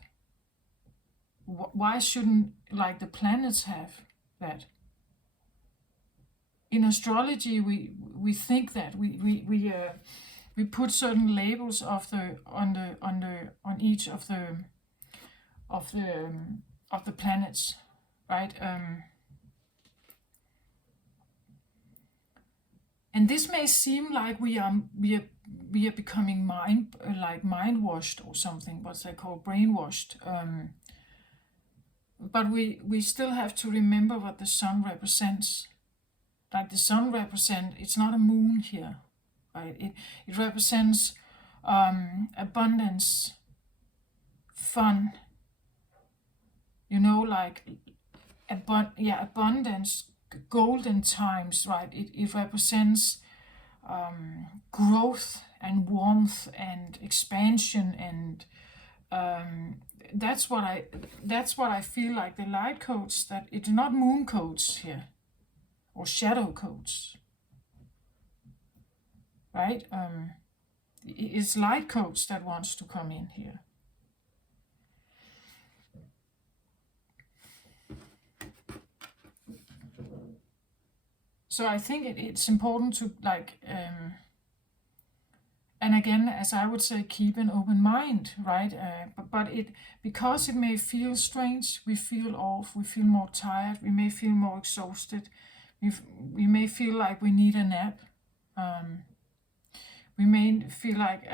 why shouldn't like the planets have that? In astrology, we think that we we put certain labels of the on each of the planets, right? And this may seem like we are becoming mind washed or something, what they call brainwashed. But we still have to remember what the sun represents. Like the sun represents, it's not a moon here, right? It represents abundance, fun, like abundance, golden times, right? It represents growth and warmth and expansion, and that's what I feel like the light codes, that it's not moon codes here or shadow codes, right? It's light codes that wants to come in here. So I think it's important to and again, as I would say, keep an open mind, right? But because it may feel strange, we feel off, we feel more tired, we may feel more exhausted, we may feel like we need a nap. We may feel like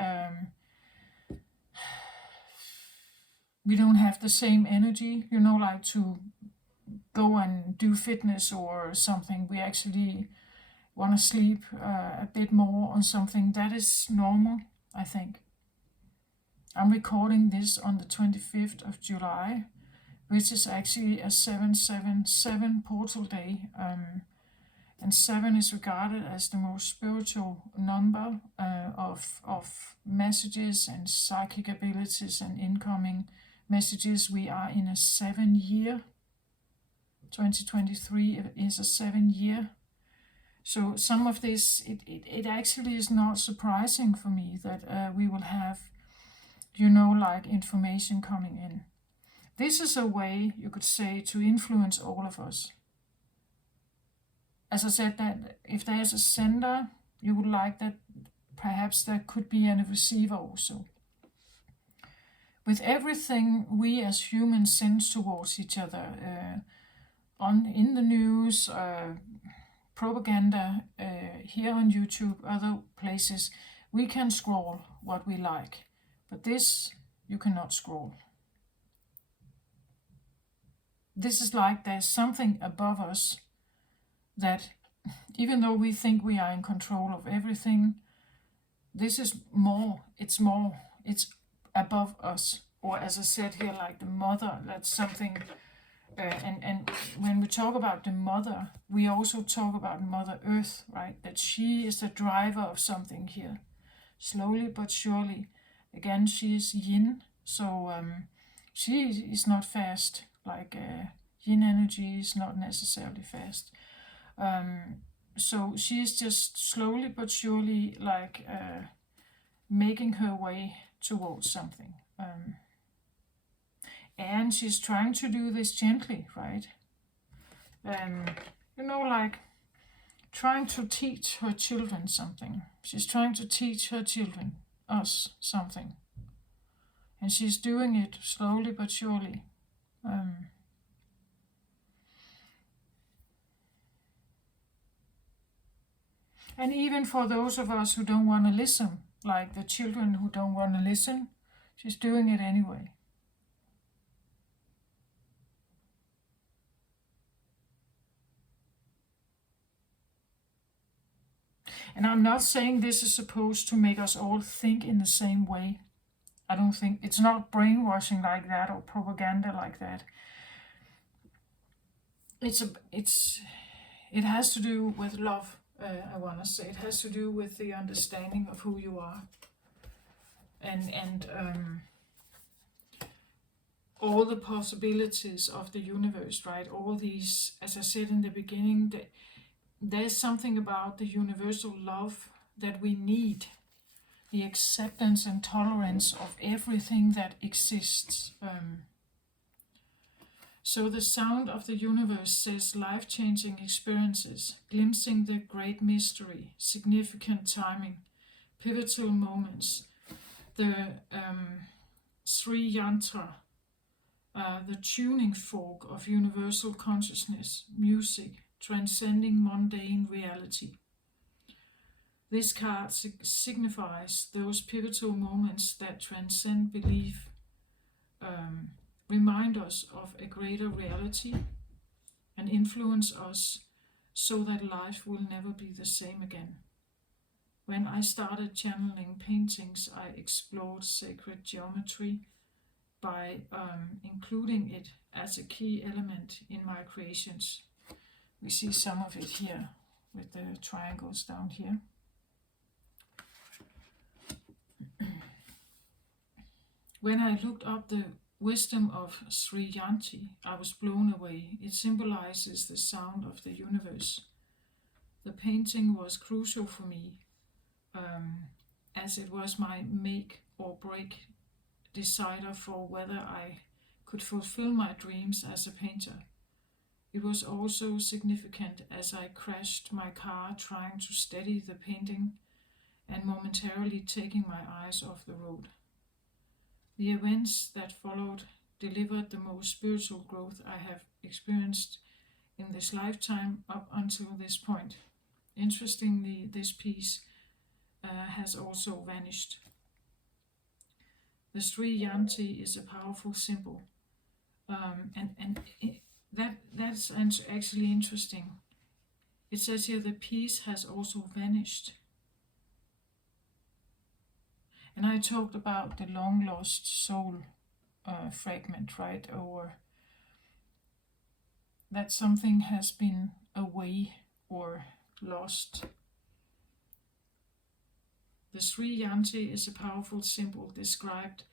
we don't have the same energy, like to go and do fitness or something. We actually want to sleep a bit more on something. That is normal, I think. I'm recording this on the 25th of July, which is actually a 777 portal day. And 7 is regarded as the most spiritual number of messages and psychic abilities and incoming messages. We are in a 7-year. 2023 is a 7-year. So some of this, it actually is not surprising for me that we will have, information coming in. This is a way, you could say, to influence all of us. As I said, that if there's a sender, you would like that, perhaps there could be a receiver also. With everything we as humans send towards each other, in the news, propaganda, here on YouTube, other places, we can scroll what we like. But this, you cannot scroll. This is like there's something above us that, even though we think we are in control of everything, this is more, it's above us. Or as I said here, like the mother, that's something. And when we talk about the mother, we also talk about Mother Earth, right? That she is the driver of something here. Slowly but surely. Again, she is yin, so she is not fast. Like yin energy is not necessarily fast. So she is just slowly but surely making her way towards something. And she's trying to do this gently, right? Trying to teach her children something. She's trying to teach her children, us, something. And she's doing it slowly but surely. And even for those of us who don't want to listen, like the children who don't want to listen, she's doing it anyway. And I'm not saying this is supposed to make us all think in the same way. I don't think it's not brainwashing like that or propaganda like that. It has to do with love. I want to say it has to do with the understanding of who you are, and all the possibilities of the universe, right? All these, as I said in the beginning, there's something about the universal love that we need, the acceptance and tolerance of everything that exists. So the sound of the universe says life-changing experiences, glimpsing the great mystery, significant timing, pivotal moments. The Sri Yantra, the tuning fork of universal consciousness, music, transcending mundane reality. This card signifies those pivotal moments that transcend belief, remind us of a greater reality, and influence us so that life will never be the same again. When I started channeling paintings, I explored sacred geometry by including it as a key element in my creations. We see some of it here with the triangles down here. When I looked up the wisdom of Sri Yanti, I was blown away. It symbolizes the sound of the universe. The painting was crucial for me, as it was my make or break decider for whether I could fulfill my dreams as a painter. It was also significant as I crashed my car trying to steady the painting and momentarily taking my eyes off the road. The events that followed delivered the most spiritual growth I have experienced in this lifetime up until this point. Interestingly, this piece has also vanished. The Sri Yanti is a powerful symbol, that's actually interesting. It says here the piece has also vanished. And I talked about the long lost soul fragment, right? Or that something has been away or lost. The Sri Yanti is a powerful symbol described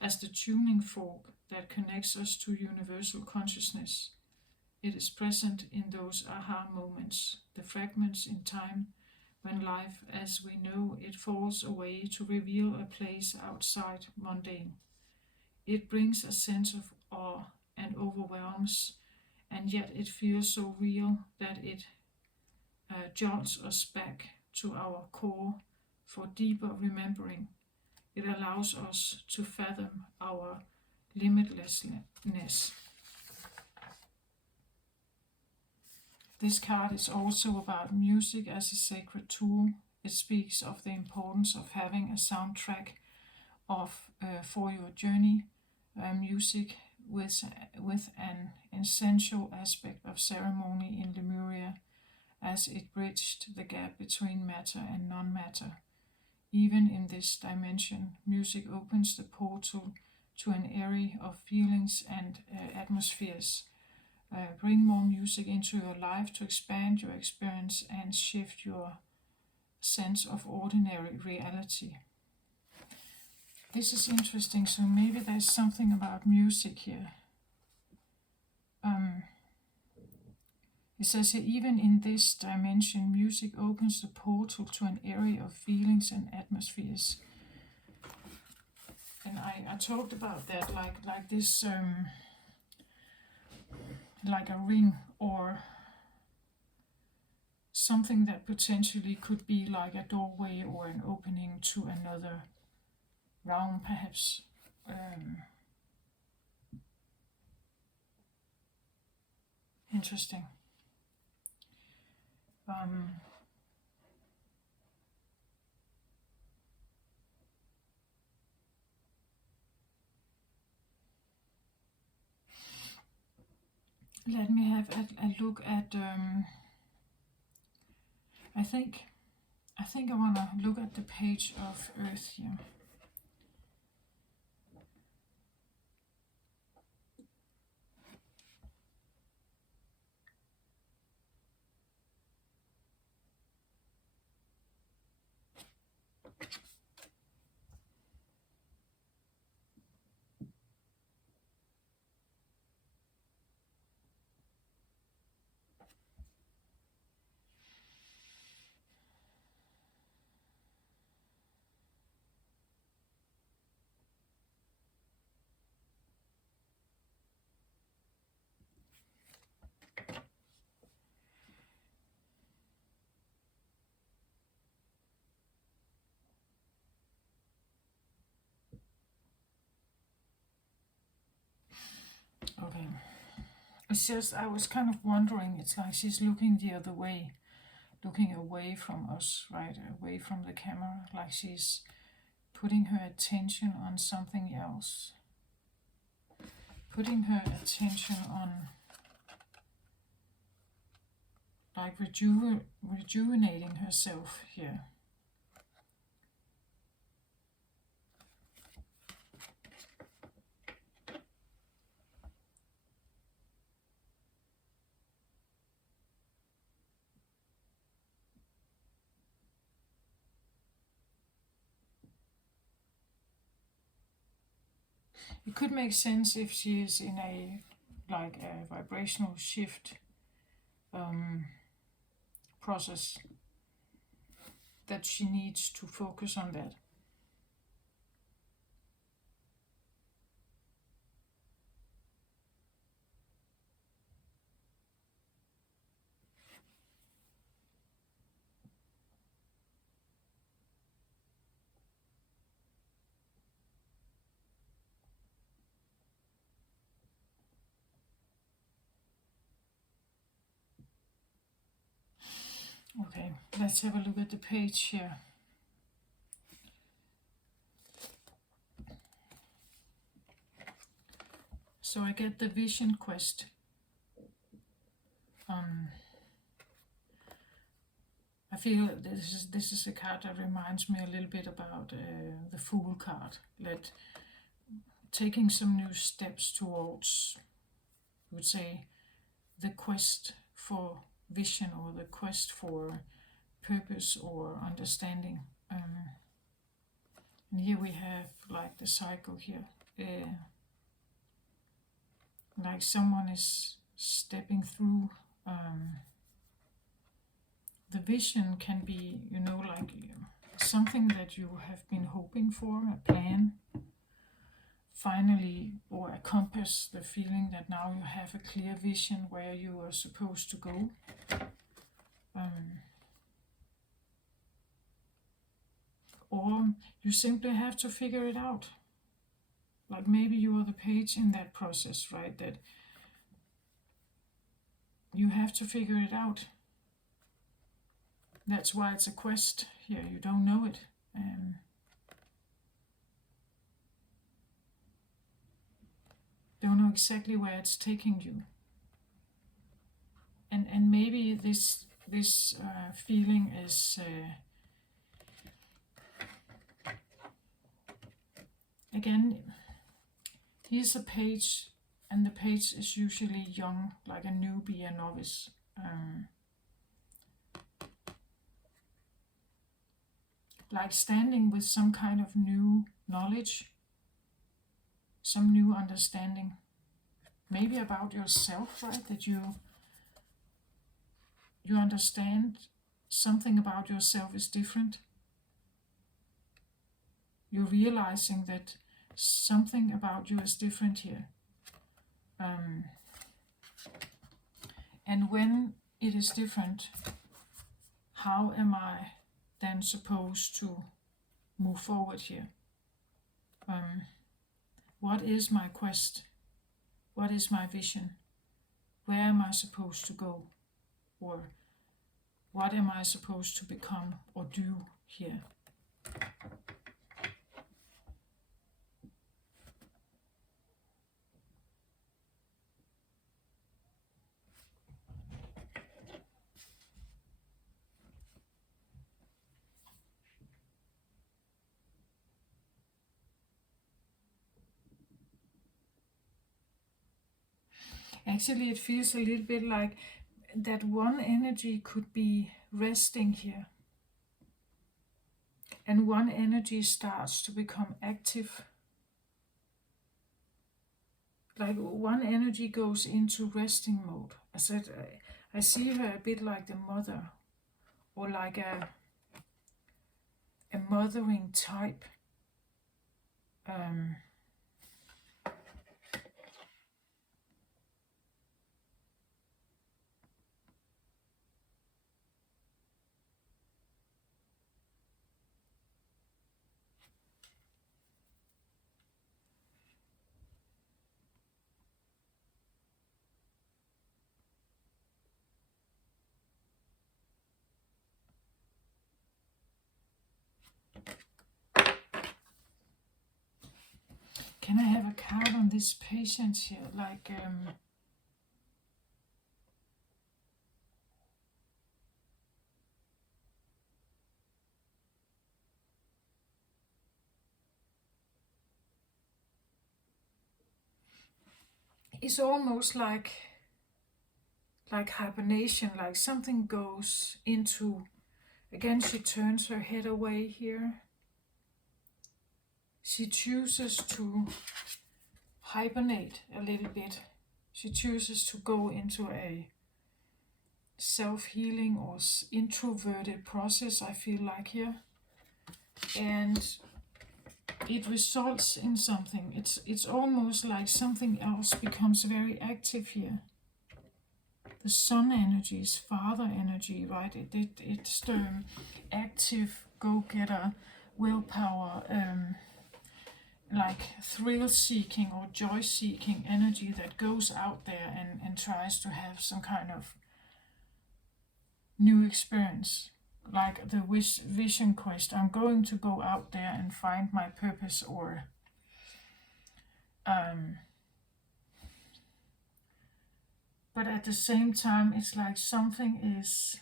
as the tuning fork that connects us to universal consciousness. It is present in those aha moments, the fragments in time when life as we know it falls away to reveal a place outside mundane. It brings a sense of awe and overwhelms, and yet it feels so real that it jolts us back to our core for deeper remembering. It allows us to fathom our limitlessness. This card is also about music as a sacred tool. It speaks of the importance of having a soundtrack for your journey, music with an essential aspect of ceremony in Lemuria, as it bridged the gap between matter and non-matter. Even in this dimension, music opens the portal to an area of feelings and atmospheres. Bring more music into your life to expand your experience and shift your sense of ordinary reality. This is interesting, so maybe there's something about music here. It says here, even in this dimension, music opens the portal to an area of feelings and atmospheres. And I talked about that like this, like a ring or something that potentially could be like a doorway or an opening to another realm, perhaps. Interesting. Let me have a look at. I think I want to look at the page of Earth here. It's just, I was kind of wondering, it's like she's looking the other way, looking away from us, right? Away from the camera, like she's putting her attention on something else. Putting her attention on, like, rejuvenating herself here. It could make sense if she is in a vibrational shift process, that she needs to focus on that. Okay, let's have a look at the page here. So I get the vision quest. I feel this is a card that reminds me a little bit about the Fool card. Taking some new steps towards, I would say, the quest for vision, or the quest for purpose or understanding. And here we have like the cycle here. Like someone is stepping through. The vision can be, like something that you have been hoping for, a plan, finally, or a compass, the feeling that now you have a clear vision where you are supposed to go. Or you simply have to figure it out. Like maybe you are the page in that process, right? That you have to figure it out. That's why it's a quest here. You don't know it. Don't know exactly where it's taking you. And maybe this feeling is again, here's a page, and the page is usually young, like a newbie, a novice. Like standing with some kind of new knowledge, some new understanding, maybe about yourself, right? That you understand something about yourself is different. You're realizing that something about you is different here. And when it is different, how am I then supposed to move forward here? What is my quest? What is my vision? Where am I supposed to go? Or what am I supposed to become or do here? Actually, it feels a little bit like that one energy could be resting here. And one energy starts to become active. Like one energy goes into resting mode. I said, I see her a bit like the mother, or like a mothering type. this patience here, like it's almost like hibernation, like something goes into, again she turns her head away here. She chooses to hibernate a little bit. She chooses to go into a self-healing or introverted process, I feel like here. And it results in something. It's almost like something else becomes very active here. The sun energy is father energy, right? It's the active, go-getter, willpower, like thrill-seeking or joy-seeking energy that goes out there and tries to have some kind of new experience. Like the vision quest, I'm going to go out there and find my purpose, or but at the same time it's like something is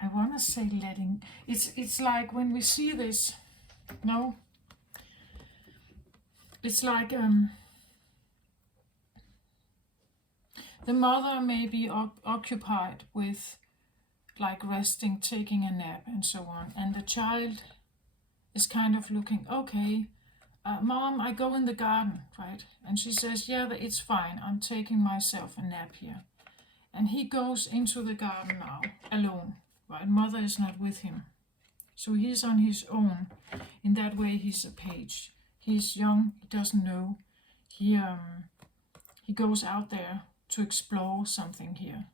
I want to say letting, it's like when we see this, no, it's like the mother may be occupied with like resting, taking a nap and so on, and the child is kind of looking, okay, Mom, I go in the garden, right? And she says, yeah, it's fine, I'm taking myself a nap here. And he goes into the garden now alone, right? Mother is not with him, so he's on his own. In that way he's a page, he's young, he doesn't know. He goes out there to explore something here.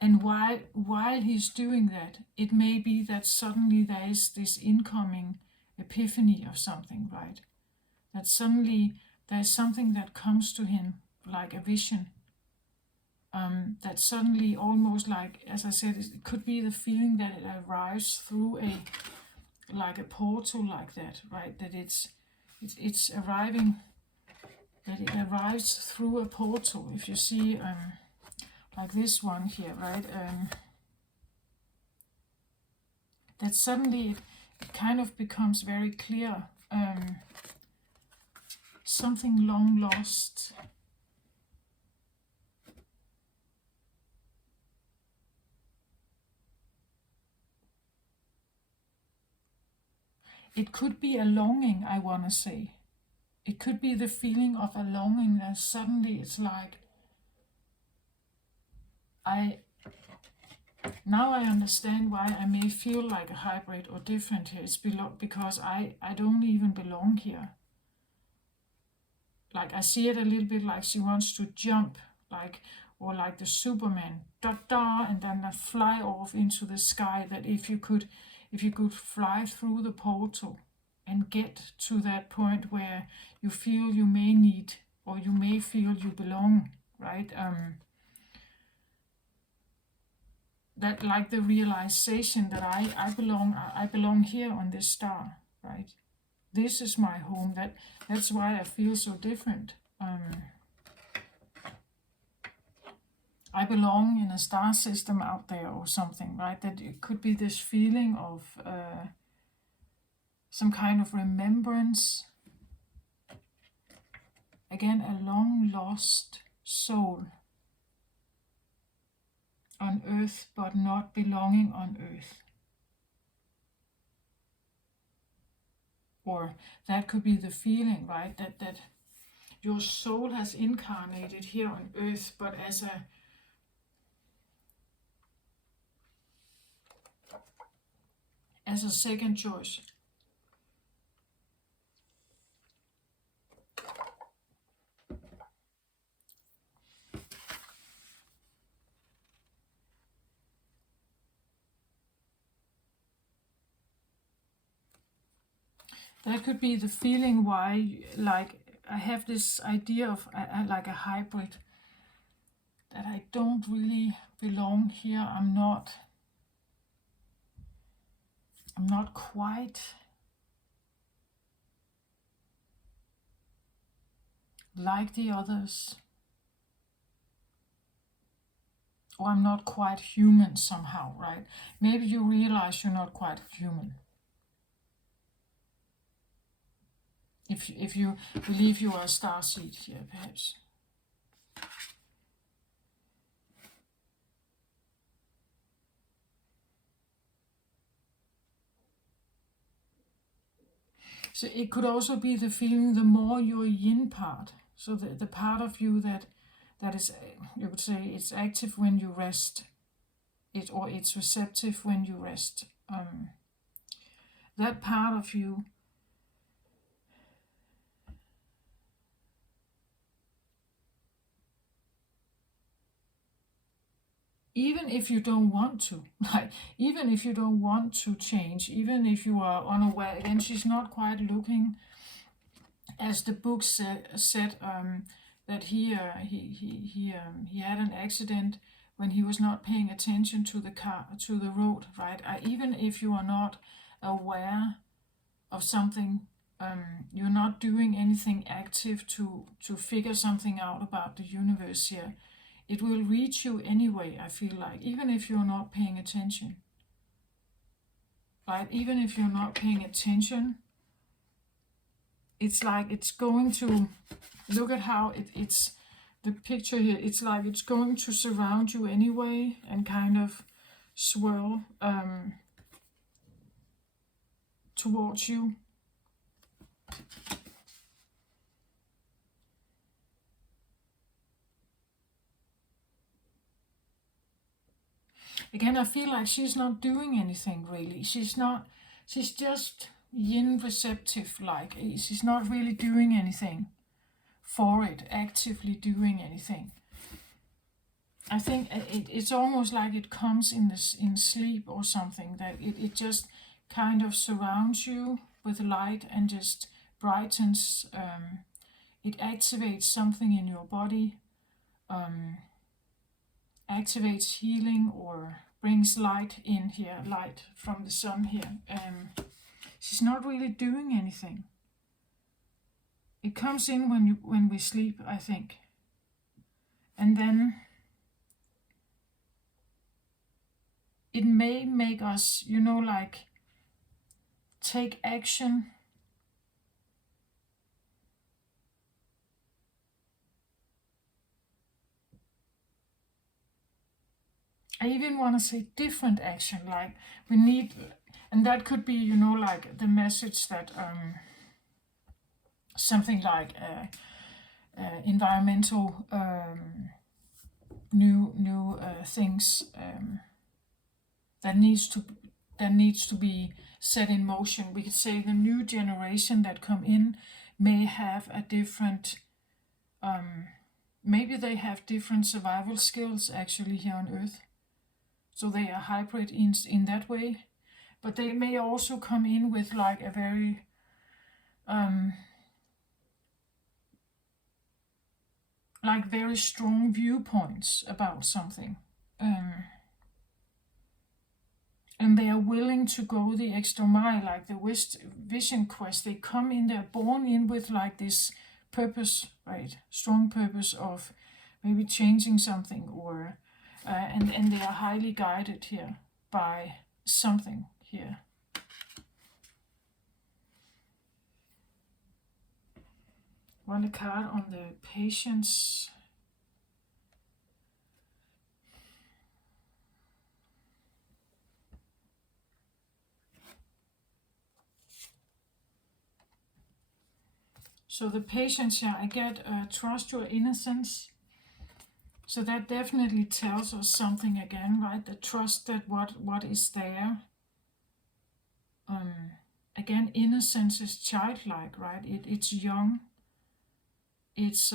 And while he's doing that, it may be that suddenly there is this incoming epiphany of something, right? That suddenly there's something that comes to him like a vision. That suddenly, almost like, as I said, it could be the feeling that it arrives through a portal like that, right? That it's arriving, that it arrives through a portal. If you see like this one here, right? That suddenly it kind of becomes very clear. Something long lost. It could be a longing, I want to say. It could be the feeling of a longing that suddenly it's like, now I understand why I may feel like a hybrid or different here. It's because I don't even belong here. Like I see it a little bit like she wants to jump, like, or like the Superman, da da, and then fly off into the sky. That if you could fly through the portal and get to that point where you feel you may need, or you may feel you belong, right? That like the realization that I belong here on this star, right? This is my home. That's why I feel so different. I belong in a star system out there or something, right? That it could be this feeling of some kind of remembrance. Again, a long lost soul on earth, but not belonging on earth. Or that could be the feeling, right? That your soul has incarnated here on earth, but as a second choice. That could be the feeling why, like, I have this idea of like a hybrid, that I don't really belong here. I'm not quite like the others, or I'm not quite human somehow, right? Maybe you realize you're not quite human. If you believe you are a starseed here, perhaps. So it could also be the feeling, the more your yin part, so the part of you that is, you could say, it's active when you rest, or it's receptive when you rest. That part of you even if you don't want to, like, even if you don't want to change, even if you are unaware, again, she's not quite looking, as the book said, that he had an accident when he was not paying attention to the road, right? Even if you are not aware of something, you're not doing anything active to figure something out about the universe here, it will reach you anyway, I feel like, even if you're not paying attention. Right? Even if you're not paying attention, it's like it's going to, look at how it's the picture here, it's like it's going to surround you anyway and kind of swirl towards you. Again, I feel like she's not doing anything really. She's just yin receptive, like she's not really doing anything for it, actively doing anything. I think it's almost like it comes in sleep or something, that it just kind of surrounds you with light and just brightens. It activates something in your body, activates healing, or brings light in here, light from the sun here. She's not really doing anything. It comes in when we sleep, I think. And then it may make us, like, take action. I even want to say different action, like we need, and that could be, like the message that something like environmental new things that needs to be set in motion. We could say the new generation that come in may have a different, maybe they have different survival skills actually here on Earth. So they are hybrid in that way. But they may also come in with like a very very strong viewpoints about something. And they are willing to go the extra mile, like the Vision Quest. They come in, they're born in with like this purpose, right? Strong purpose of maybe changing something, or and they are highly guided here by something here. One card on the patience. So the patience here, I get trust your innocence. So that definitely tells us something again, right? The trust that what is there. Again, innocence is childlike, right? It's young. It's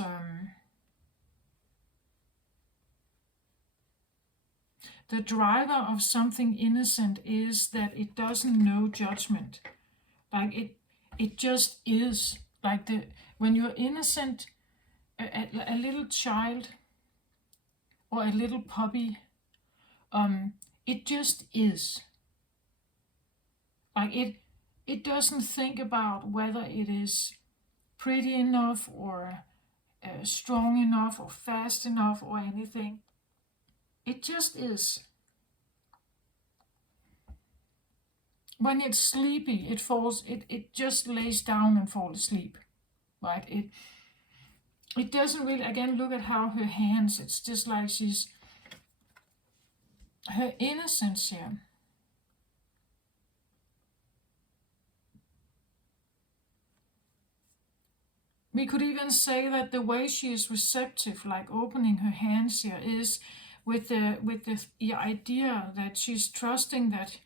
the driver of something innocent is that it doesn't know judgment. Like it just is. like when you're innocent, a little child or a little puppy, it just is. Like it doesn't think about whether it is pretty enough or strong enough or fast enough or anything. It just is. When it's sleepy, it just lays down and falls asleep. Right? It doesn't really, again, look at how her hands, it's just like her innocence here. We could even say that the way she is receptive, like opening her hands here, is with the idea that she's trusting that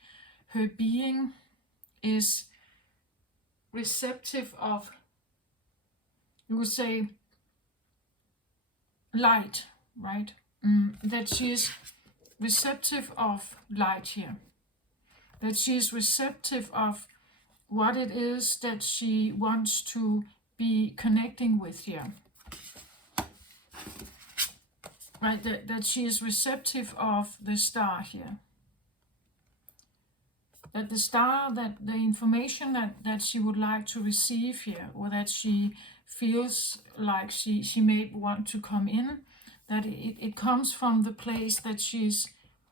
her being is receptive of, you would say, light, right? That she is receptive of light here. That she is receptive of what it is that she wants to be connecting with here. Right, that she is receptive of the star here. That the star, that the information that she would like to receive here, or that she feels like she may want to come in, that it comes from the place that she's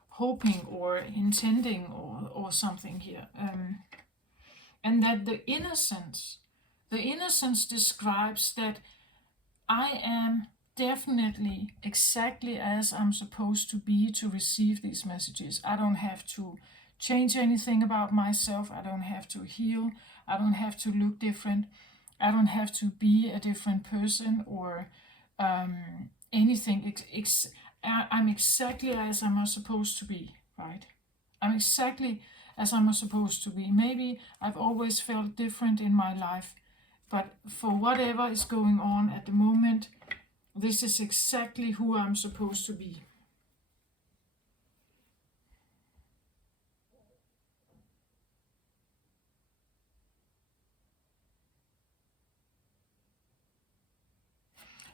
hoping or intending or something here. And that the innocence describes that I am definitely exactly as I'm supposed to be to receive these messages. I don't have to change anything about myself. I don't have to heal. I don't have to look different. I don't have to be a different person or anything. I'm exactly as I'm supposed to be, right? I'm exactly as I'm supposed to be. Maybe I've always felt different in my life, but for whatever is going on at the moment, this is exactly who I'm supposed to be.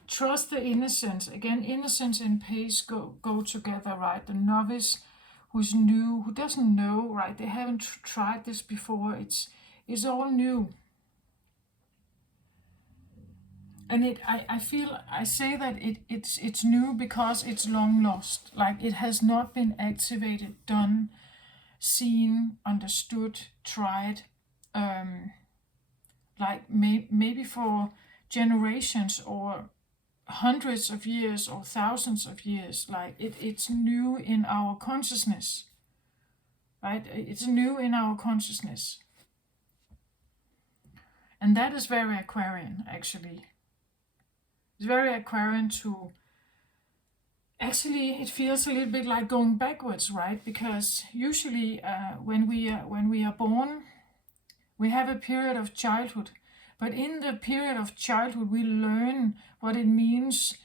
Trust the innocence. Again, innocence and pace go together, right? The novice who's new, who doesn't know, right? They haven't tried this before. It's all new. And I feel I say that it's new because it's long lost. Like it has not been activated, done, seen, understood, tried. Like maybe for generations or hundreds of years or thousands of years. Like it's new in our consciousness, right? It's new in our consciousness. And that is very Aquarian, actually. It's very Aquarian to, actually, it feels a little bit like going backwards, right? Because usually when we are born, we have a period of childhood. But in the period of childhood, we learn what it means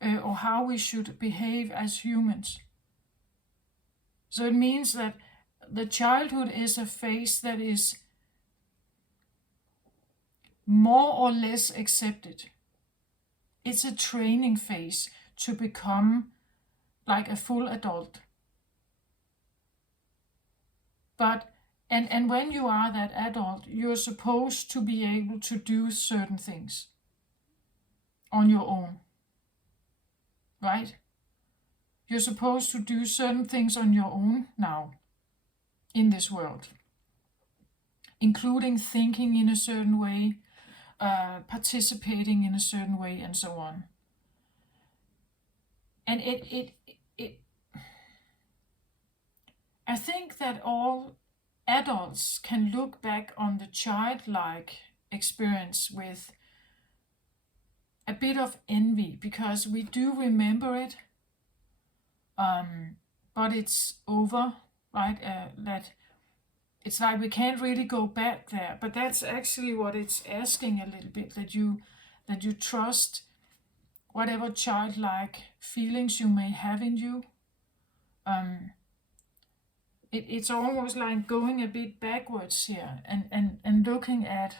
or how we should behave as humans. So it means that the childhood is a phase that is more or less accepted. It's a training phase to become like a full adult. But and when you are that adult, you're supposed to be able to do certain things on your own. Right? You're supposed to do certain things on your own now in this world, including thinking in a certain way, participating in a certain way, and so on. And I think that all adults can look back on the childlike experience with a bit of envy, because we do remember it, but it's over, right? That it's like we can't really go back there. But that's actually what it's asking a little bit, that you trust whatever childlike feelings you may have in you. It's almost like going a bit backwards here and looking at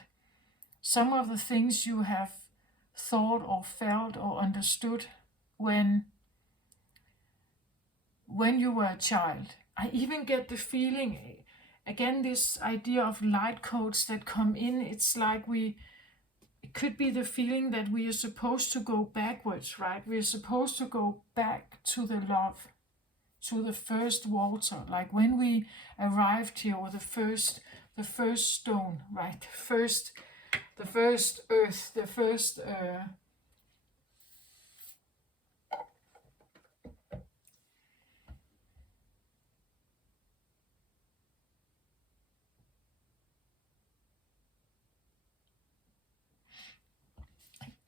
some of the things you have thought or felt or understood when you were a child. I even get the feeling, again, this idea of light codes that come in, it's like it could be the feeling that we are supposed to go backwards, right? We are supposed to go back to the love, to the first water, like when we arrived here, or the first stone, right? The first earth, the first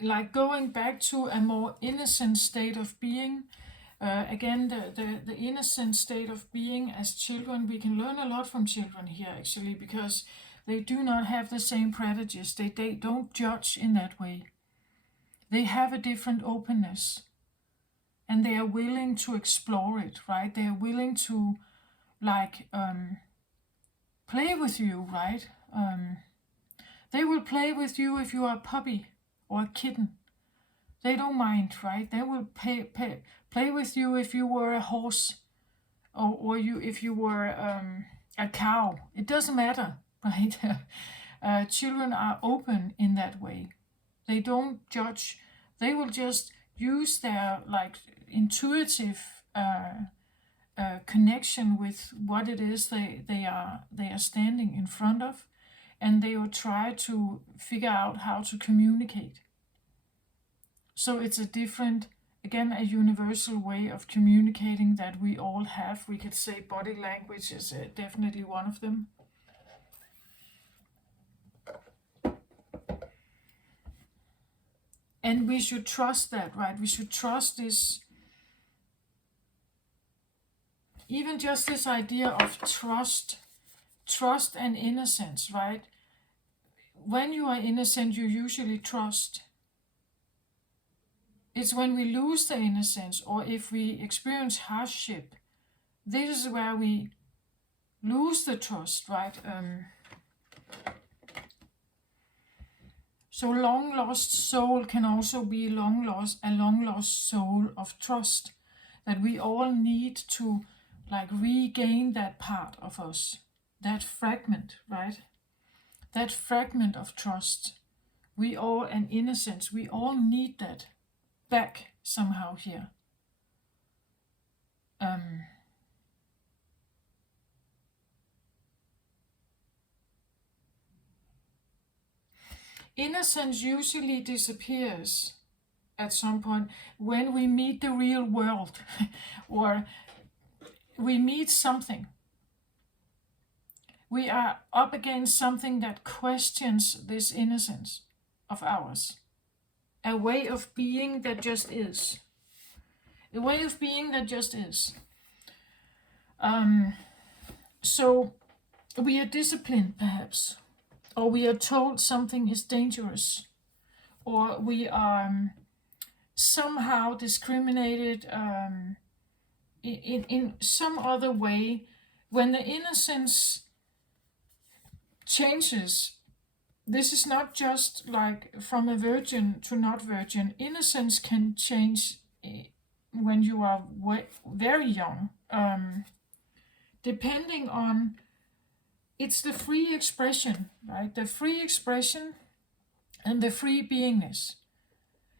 like going back to a more innocent state of being. Again, the innocent state of being as children, we can learn a lot from children here, actually, because they do not have the same prejudice. They don't judge in that way. They have a different openness, and they are willing to explore it, right? They are willing to, like, play with you, right? They will play with you if you are a puppy or a kitten. They don't mind, right? They will play with you if you were a horse, or if you were a cow. It doesn't matter, right? Children are open in that way. They don't judge. They will just use their like intuitive connection with what it is they are standing in front of, and they will try to figure out how to communicate. So it's a different, again, a universal way of communicating that we all have. We could say body language is definitely one of them. And we should trust that, right? We should trust this, even just this idea of trust and innocence, right? When you are innocent, you usually trust. It's when we lose the innocence, or if we experience hardship, this is where we lose the trust, right? So long lost soul can also be a long lost soul of trust, that we all need to like regain that part of us, that fragment, right? That fragment of trust. We all, and innocence, we all need that back somehow here. Innocence usually disappears at some point when we meet the real world or we meet something. We are up against something that questions this innocence of ours. A way of being that just is. A way of being that just is. So we are disciplined, perhaps, or we are told something is dangerous, or we are somehow discriminated in some other way. When the innocence changes, this is not just like from a virgin to not virgin. Innocence can change when you are very young, depending on, it's the free expression, right? The free expression and the free beingness.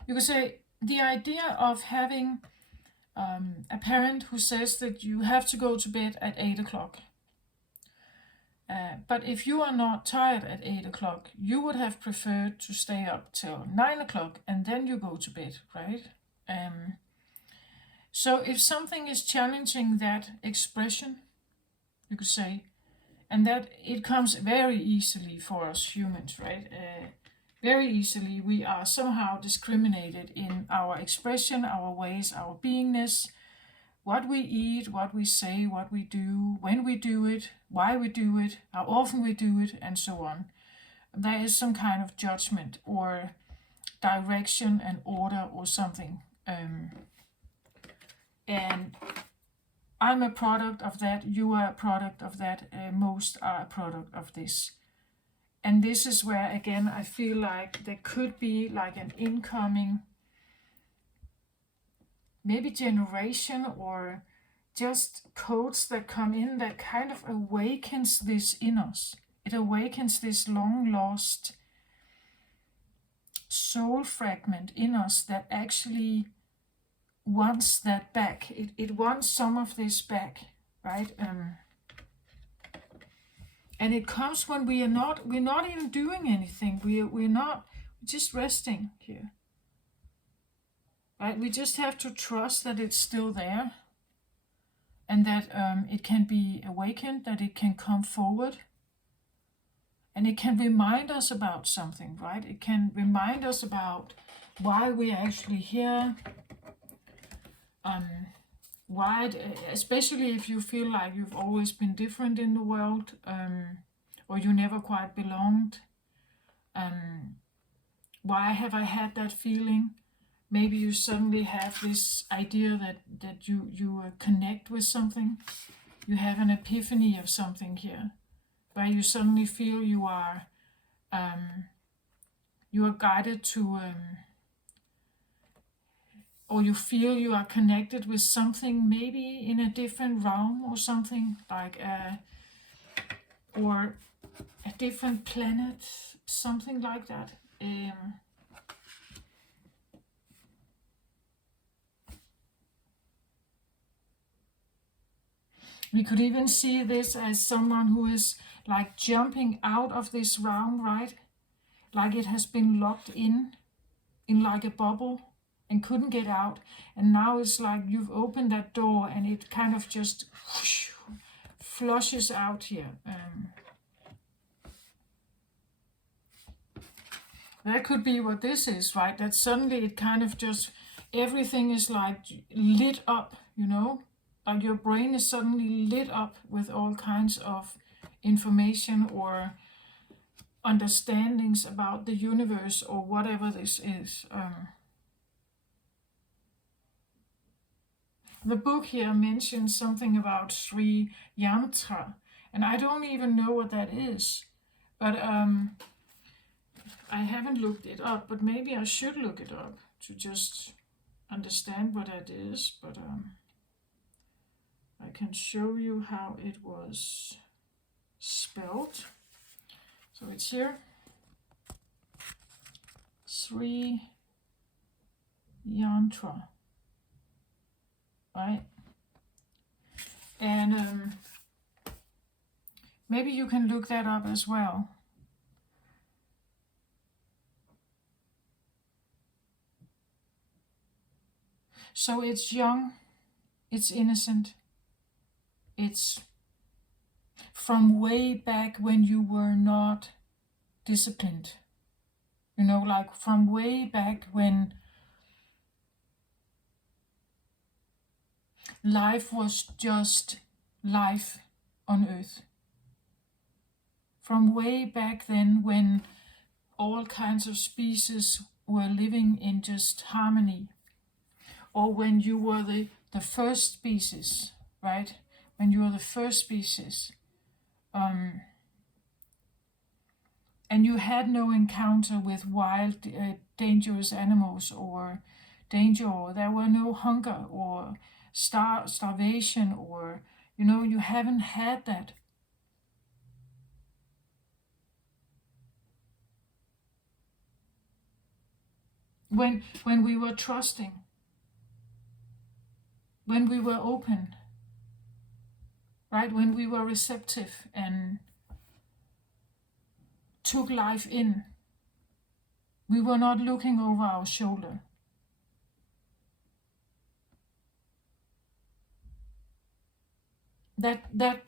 You could say the idea of having a parent who says that you have to go to bed at 8 o'clock. But if you are not tired at 8 o'clock, you would have preferred to stay up till 9 o'clock and then you go to bed, right? So if something is challenging that expression, you could say, and that it comes very easily for us humans, right? Very easily we are somehow discriminated in our expression, our ways, our beingness, what we eat, what we say, what we do, when we do it, why we do it, how often we do it, and so on. There is some kind of judgment or direction and order or something. And I'm a product of that, you are a product of that, most are a product of this. And this is where, again, I feel like there could be like an incoming, maybe generation or just codes that come in that kind of awakens this in us. It awakens this long lost soul fragment in us that actually wants that back. It wants some of this back, right? And it comes when we're not even doing anything. We're just resting here. Right? We just have to trust that it's still there, and that it can be awakened, that it can come forward, and it can remind us about something, right? It can remind us about why we're actually here, why, especially if you feel like you've always been different in the world, or you never quite belonged. Why have I had that feeling? Maybe you suddenly have this idea that you connect with something. You have an epiphany of something here, where you suddenly feel you are guided to, or you feel you are connected with something, maybe in a different realm or something, like or a different planet, something like that. We could even see this as someone who is like jumping out of this realm, right? Like it has been locked in like a bubble and couldn't get out. And now it's like you've opened that door and it kind of just whoosh, flushes out here. That could be what this is, right? That suddenly it kind of just, everything is like lit up, you know? Like your brain is suddenly lit up with all kinds of information or understandings about the universe or whatever this is. The book here mentions something about Sri Yantra, and I don't even know what that is, but I haven't looked it up, but maybe I should look it up to just understand what that is. But I can show you how it was spelled. So it's here, Sri Yantra, right? And maybe you can look that up as well. So it's young, it's innocent, it's from way back when you were not disciplined. You know, like from way back when life was just life on earth. From way back then when all kinds of species were living in just harmony. Or when you were the first species, right? When you were the first species. And you had no encounter with wild, dangerous animals or danger, or there were no hunger or starvation, or, you know, you haven't had that. When we were trusting, when we were open, right? When we were receptive and took life in, we were not looking over our shoulder. That's the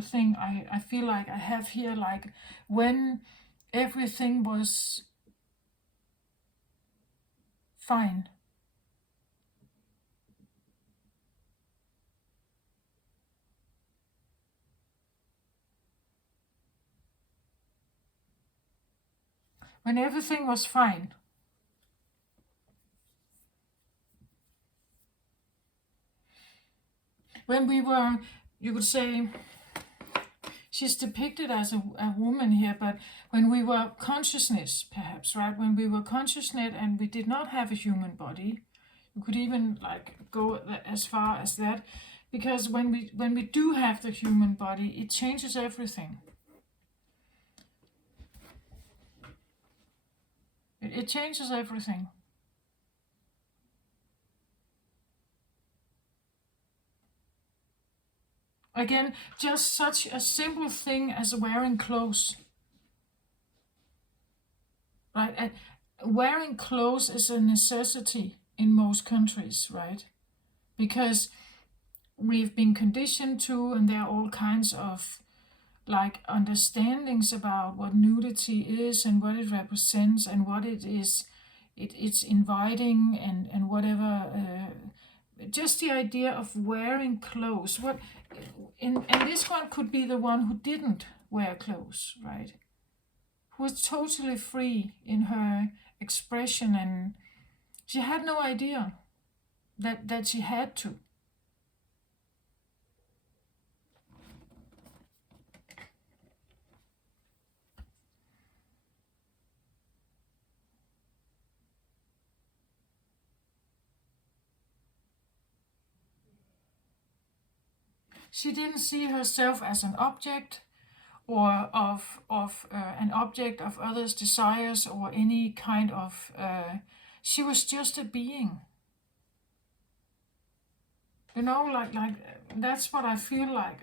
thing I feel like I have here, like when everything was fine. When everything was fine. When we were, you could say, she's depicted as a woman here, but when we were consciousness, perhaps, right? When we were consciousness and we did not have a human body, you could even like go as far as that, because when we do have the human body, it changes everything. It changes everything. Again, just such a simple thing as wearing clothes, right? And wearing clothes is a necessity in most countries, right? Because we've been conditioned to, and there are all kinds of like understandings about what nudity is and what it represents and what it is. It's inviting and whatever. Just the idea of wearing clothes. What, and this one could be the one who didn't wear clothes, right? Who was totally free in her expression, and she had no idea that she had to. She didn't see herself as an object or of an object of others' desires or any kind of. She was just a being. Like that's what I feel like.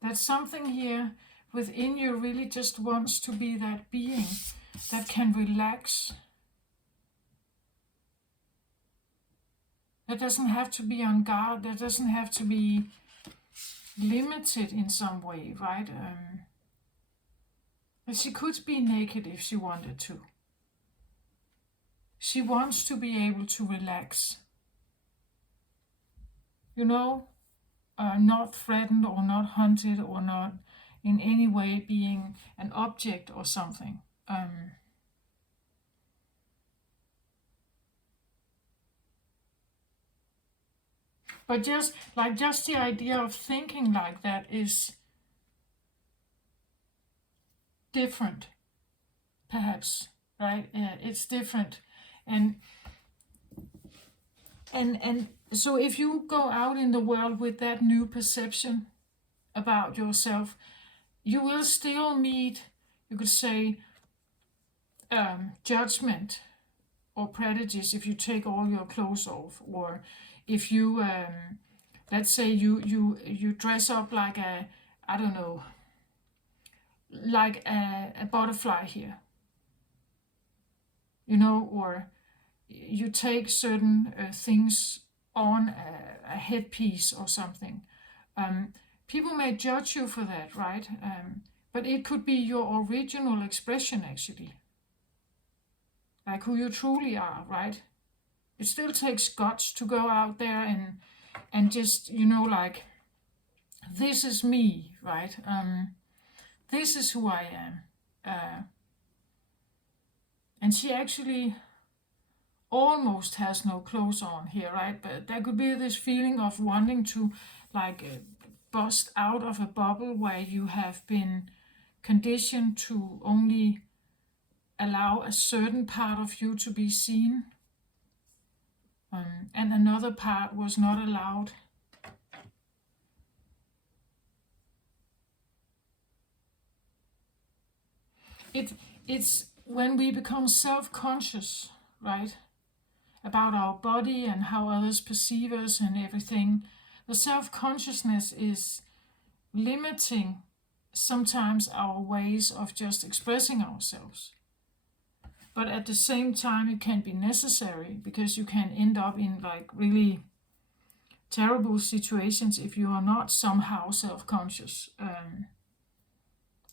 That something here within you really just wants to be that being that can relax. That doesn't have to be on guard. That doesn't have to be limited in some way, right? But she could be naked if she wanted to. She wants to be able to relax. Not threatened or not hunted or not in any way being an object or something. But just the idea of thinking like that is different, perhaps, right? It's different, and so if you go out in the world with that new perception about yourself, you will still meet, you could say, judgment or prejudice if you take all your clothes off, or if you, let's say, you dress up like a, I don't know, like a butterfly here, or you take certain things on a headpiece or something. People may judge you for that, right? But it could be your original expression, actually, like who you truly are, right? It still takes guts to go out there and just, like, this is me, right? This is who I am. And she actually almost has no clothes on here, right? But there could be this feeling of wanting to, like, bust out of a bubble where you have been conditioned to only allow a certain part of you to be seen, and another part was not allowed. It's when we become self-conscious, right, about our body and how others perceive us and everything. The self-consciousness is limiting sometimes our ways of just expressing ourselves. But at the same time, it can be necessary, because you can end up in like really terrible situations if you are not somehow self-conscious.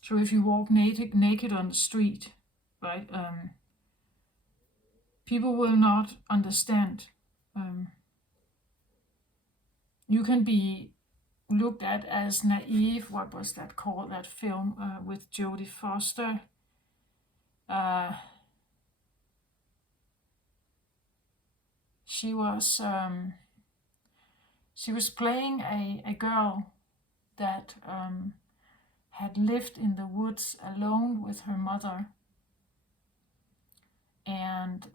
So if you walk naked on the street, right, people will not understand. You can be looked at as naive. What was that called? That film with Jodie Foster. She was playing a girl that had lived in the woods alone with her mother, and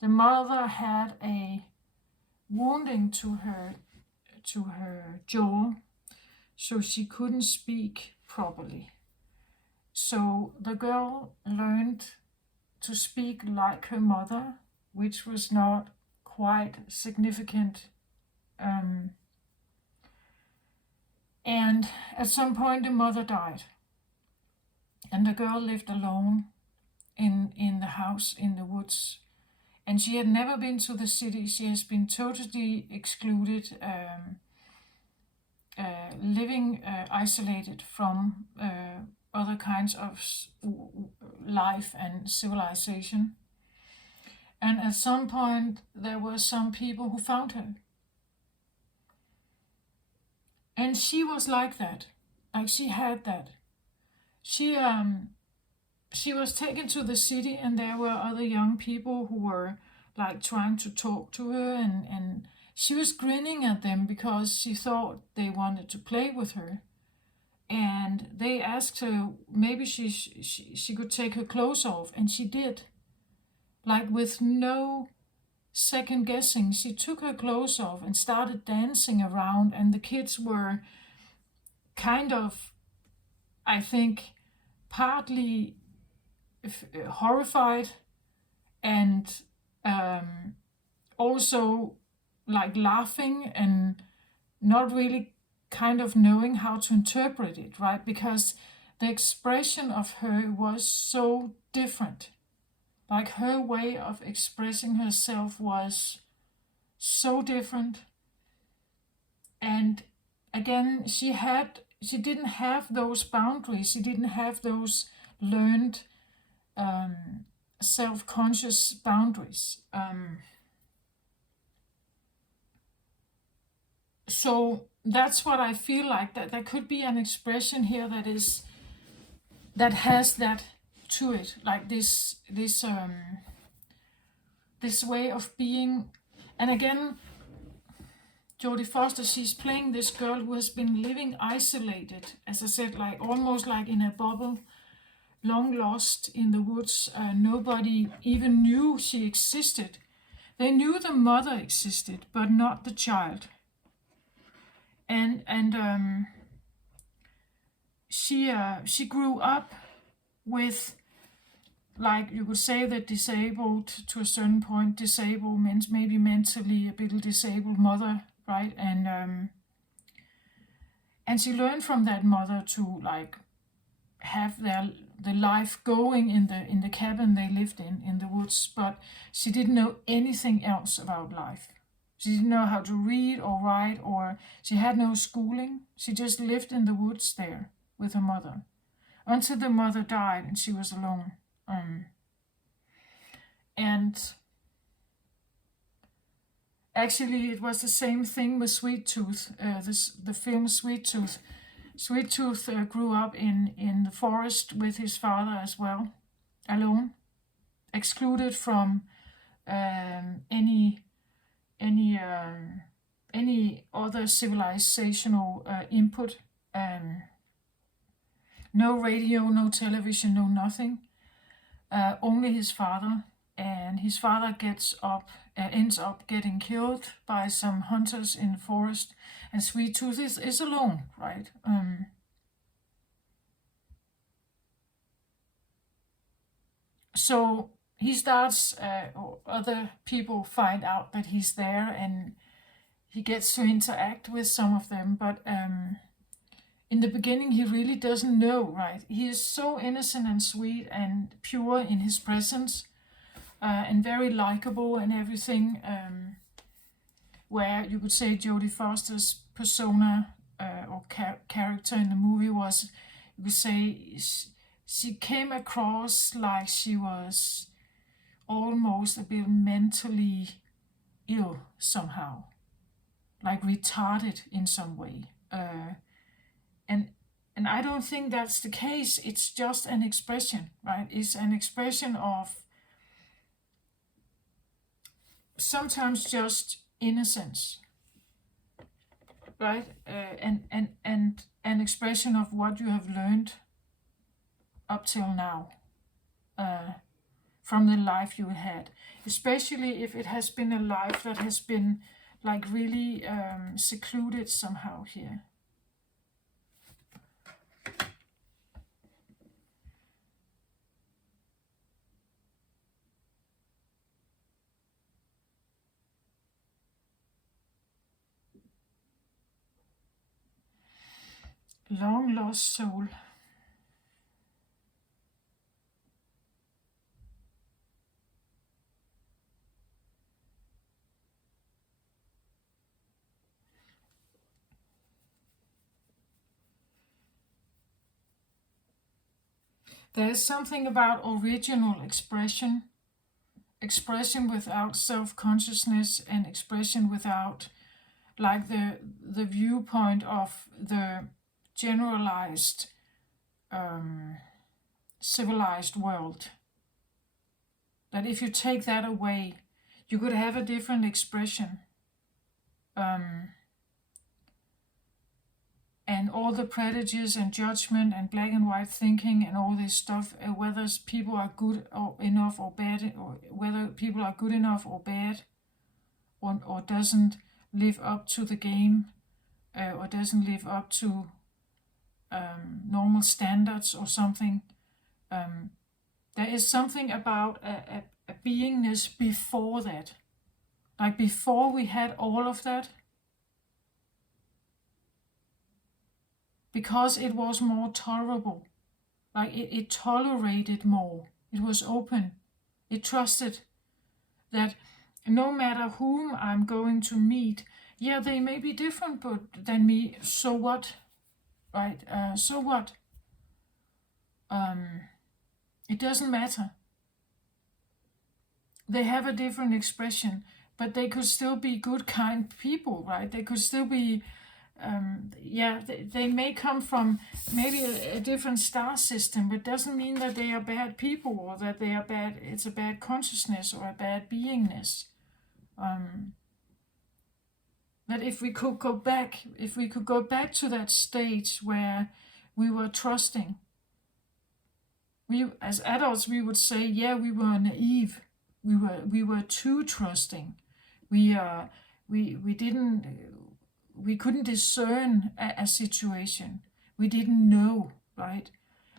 the mother had a wounding to her jaw, so she couldn't speak properly. So the girl learned to speak like her mother, which was not quite significant. And at some point, the mother died, and the girl lived alone in the house in the woods. And she had never been to the city. She has been totally excluded, living isolated from other kinds of life and civilization. And at some point, there were some people who found her. And she was like that. Like she had that. She was taken to the city, and there were other young people who were like trying to talk to her, and she was grinning at them because she thought they wanted to play with her. And they asked her maybe she could take her clothes off, and she did. Like with no second guessing, she took her clothes off and started dancing around, and the kids were kind of, I think, partly horrified, and also like laughing and not really kind of knowing how to interpret it, right? Because the expression of her was so different. Like her way of expressing herself was so different. And again, she didn't have those boundaries. She didn't have those learned self-conscious boundaries. So that's what I feel like, that there could be an expression here that has that to it, like this way of being. And again, Jodie Foster, she's playing this girl who has been living isolated, as I said, like almost like in a bubble, long lost in the woods. Nobody even knew she existed. They knew the mother existed, but not the child. And she grew up with, like you could say, that disabled, to a certain point, disabled means maybe mentally a bit disabled mother, right? And she learned from that mother to like have the life going in the cabin they lived in the woods, but she didn't know anything else about life. She didn't know how to read or write, or she had no schooling. She just lived in the woods there with her mother until the mother died and she was alone. And actually, it was the same thing with Sweet Tooth. The film Sweet Tooth. Sweet Tooth grew up in the forest with his father as well, alone, excluded from any other civilizational input. No radio, no television, no nothing. Only his father, and his father ends up getting killed by some hunters in the forest, and Sweet Tooth is alone, right? So he starts, or other people find out that he's there, and he gets to interact with some of them, but in the beginning he really doesn't know, right? He is so innocent and sweet and pure in his presence, and very likable and everything, where you could say Jodie Foster's persona, or character in the movie was, you could say, she came across like she was almost a bit mentally ill somehow, like retarded in some way. And I don't think that's the case. It's just an expression, right? It's an expression of sometimes just innocence, right? And an expression of what you have learned up till now, from the life you had, especially if it has been a life that has been like really secluded somehow here. Long lost soul. There's something about original expression, expression without self-consciousness, and expression without like the viewpoint of the generalized civilized world. That if you take that away, you could have a different expression. And all the prejudice and judgment and black and white thinking and all this stuff, whether people are good or enough or bad, or whether people are good enough or bad, or doesn't live up to the game, or doesn't live up to normal standards or something. There is something about a beingness before that. Like before we had all of that, because it was more tolerable. Like it tolerated more. It was open. It trusted that no matter whom I'm going to meet, yeah, they may be different than me, so what? Right? So what? It doesn't matter. They have a different expression, but they could still be good, kind people, right? They could still be they may come from maybe a different star system, but doesn't mean that they are bad people or that they are bad. It's a bad consciousness or a bad beingness. That if we could go back to that stage where we were trusting, we as adults we would say, yeah, we were naive, we were too trusting, we didn't. We couldn't discern a situation. We didn't know, right?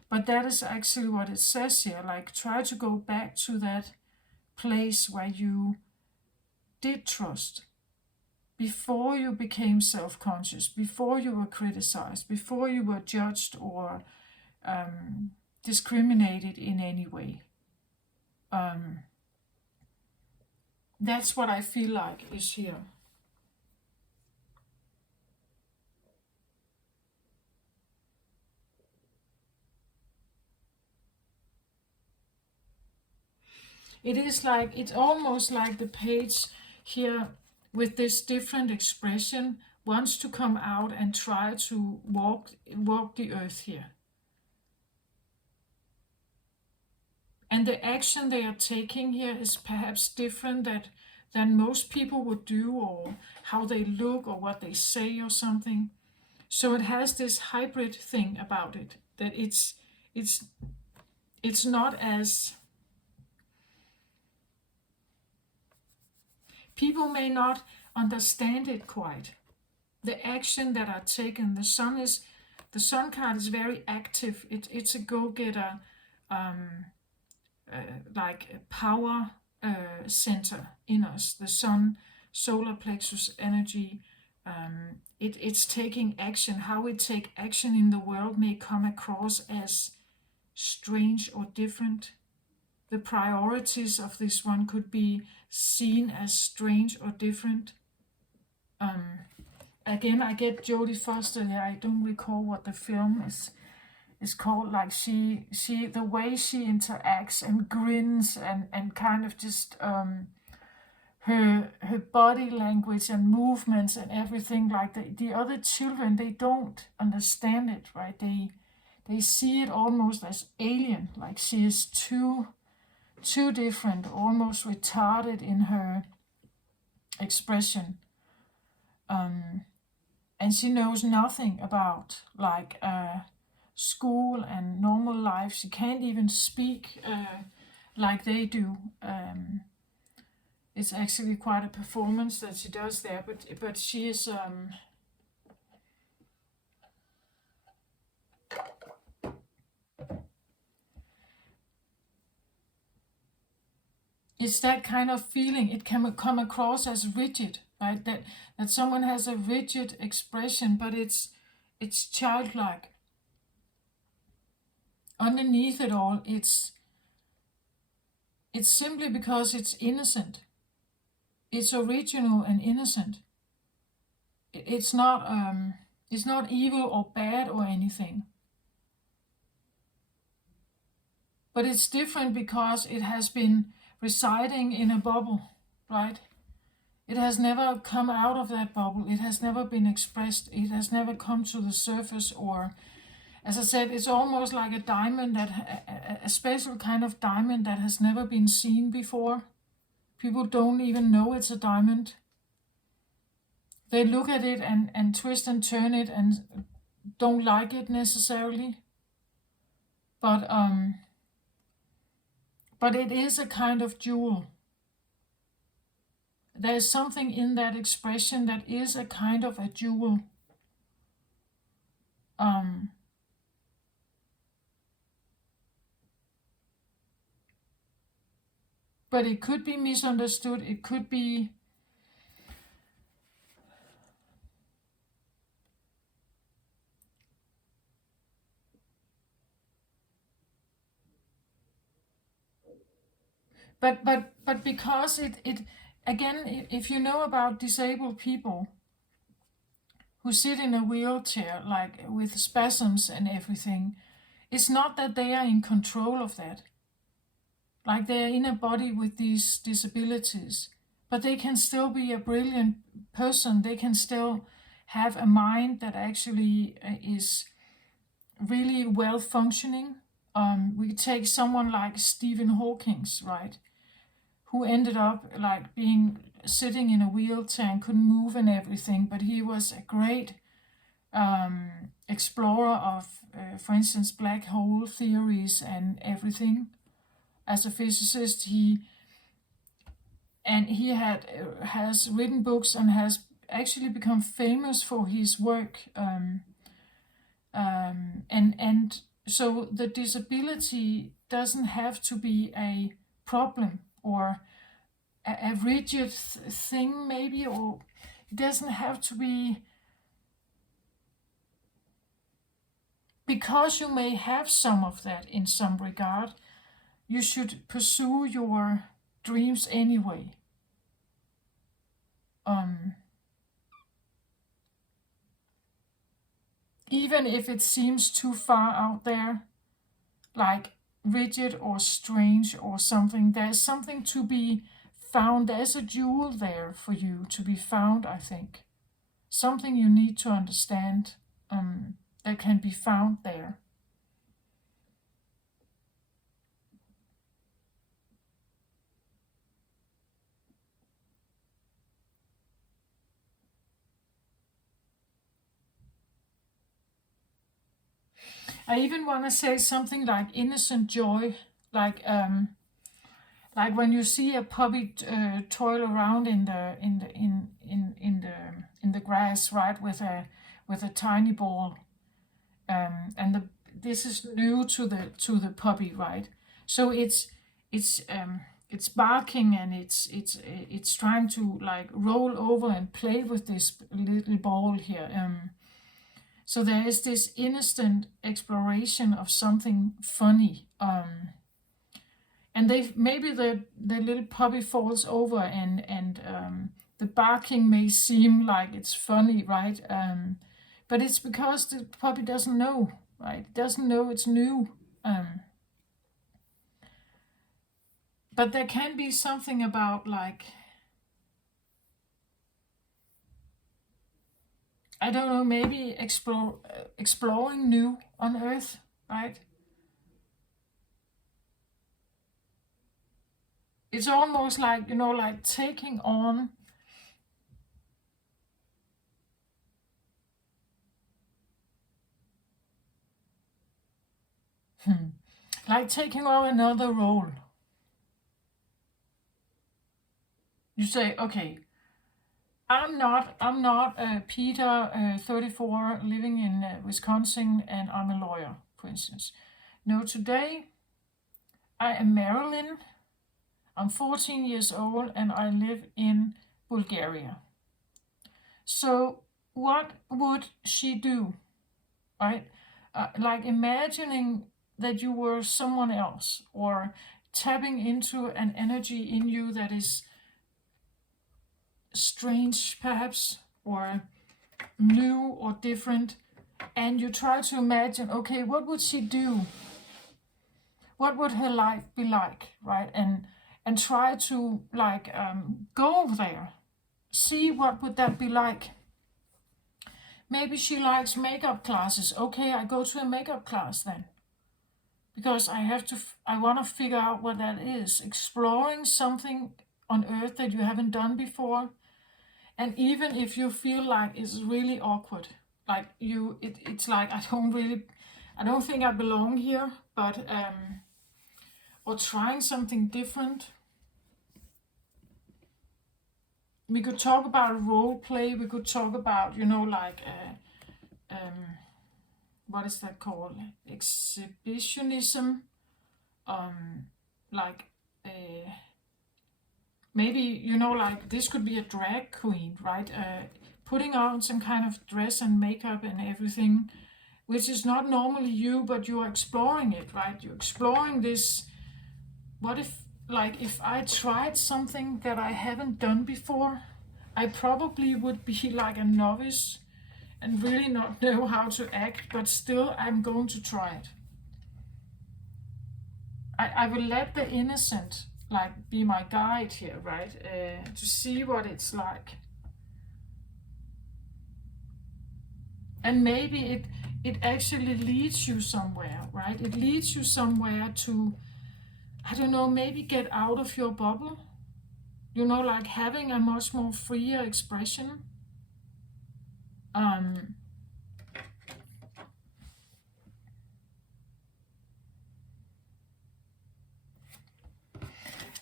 But that is actually what it says here. Like, try to go back to that place where you did trust before you became self-conscious, before you were criticized, before you were judged or discriminated in any way. That's what I feel like is here. It is like, it's almost like the page here with this different expression wants to come out and try to walk the earth here. And the action they are taking here is perhaps different than most people would do, or how they look or what they say or something. So it has this hybrid thing about it, that it's not as people may not understand it quite. The action that are taken, the sun card is very active. It's a go-getter, like a power center in us. The sun, solar plexus energy. It's taking action. How we take action in the world may come across as strange or different. The priorities of this one could be seen as strange or different. Again, I get Jodie Foster there. I don't recall what the film is called. Like she the way she interacts and grins and kind of just her body language and movements and everything. Like the other children, they don't understand it, right? They see it almost as alien. Like she is too different, almost retarded in her expression. and she knows nothing about like school and normal life. She can't even speak like they do. It's actually quite a performance that she does there, but she is it's that kind of feeling. It can come across as rigid, right? That someone has a rigid expression, but it's childlike. Underneath it all, it's simply because it's innocent. It's original and innocent. It's not evil or bad or anything. But it's different because it has been residing in a bubble, right? It has never come out of that bubble. It has never been expressed. It has never come to the surface. Or, as I said, it's almost like a diamond, a special kind of diamond that has never been seen before. People don't even know it's a diamond. They look at it and twist and turn it and don't like it necessarily. But it is a kind of jewel. There's something in that expression that is a kind of a jewel. But it could be misunderstood. It could be but because it again, if you know about disabled people who sit in a wheelchair like with spasms and everything, it's not that they are in control of that. Like they are in a body with these disabilities, but they can still be a brilliant person. They can still have a mind that actually is really well functioning. We take someone like Stephen Hawking, right, who ended up like being sitting in a wheelchair and couldn't move and everything, but he was a great explorer of, for instance, black hole theories and everything. As a physicist, he has written books and has actually become famous for his work. And so the disability doesn't have to be a problem or a rigid thing, maybe, or it doesn't have to be, because you may have some of that in some regard. You should pursue your dreams anyway. Even if it seems too far out there, like rigid or strange or something, there's something to be found. There's a jewel there for you to be found, I think. Something you need to understand that can be found there. I even want to say something like innocent joy, like when you see a puppy toil around in the grass, right, with a tiny ball, and this is new to the puppy, right? So it's barking and it's trying to like roll over and play with this little ball here. So there is this innocent exploration of something funny. And maybe the little puppy falls over and the barking may seem like it's funny, right? But it's because the puppy doesn't know, right? It doesn't know it's new. But there can be something about like, I don't know, maybe exploring new on Earth, right? It's almost like, like taking on Like taking on another role. You say, okay, I'm not Peter, 34, living in Wisconsin, and I'm a lawyer, for instance. No, today I am Marilyn. I'm 14 years old and I live in Bulgaria. So, what would she do, right? Like imagining that you were someone else, or tapping into an energy in you that is strange, perhaps, or new or different, and you try to imagine, okay, what would she do? What would her life be like, right? And try to like go there, see what would that be like. Maybe she likes makeup classes. Okay, I go to a makeup class then, because I want to figure out what that is. Exploring something on earth that you haven't done before. And even if you feel like it's really awkward, like it's like I don't think I belong here, but or trying something different. We could talk about role play. We could talk about, like what is that called? Exhibitionism. Um, like uh, maybe, like this could be a drag queen, right? Putting on some kind of dress and makeup and everything, which is not normally you, but you are exploring it, right? You're exploring this. What if I tried something that I haven't done before? I probably would be like a novice and really not know how to act, but still I'm going to try it. I will let the innocent like be my guide here, right? To see what it's like. And maybe it actually leads you somewhere, right? It leads you somewhere to, I don't know, maybe get out of your bubble, like having a much more freer expression. Um,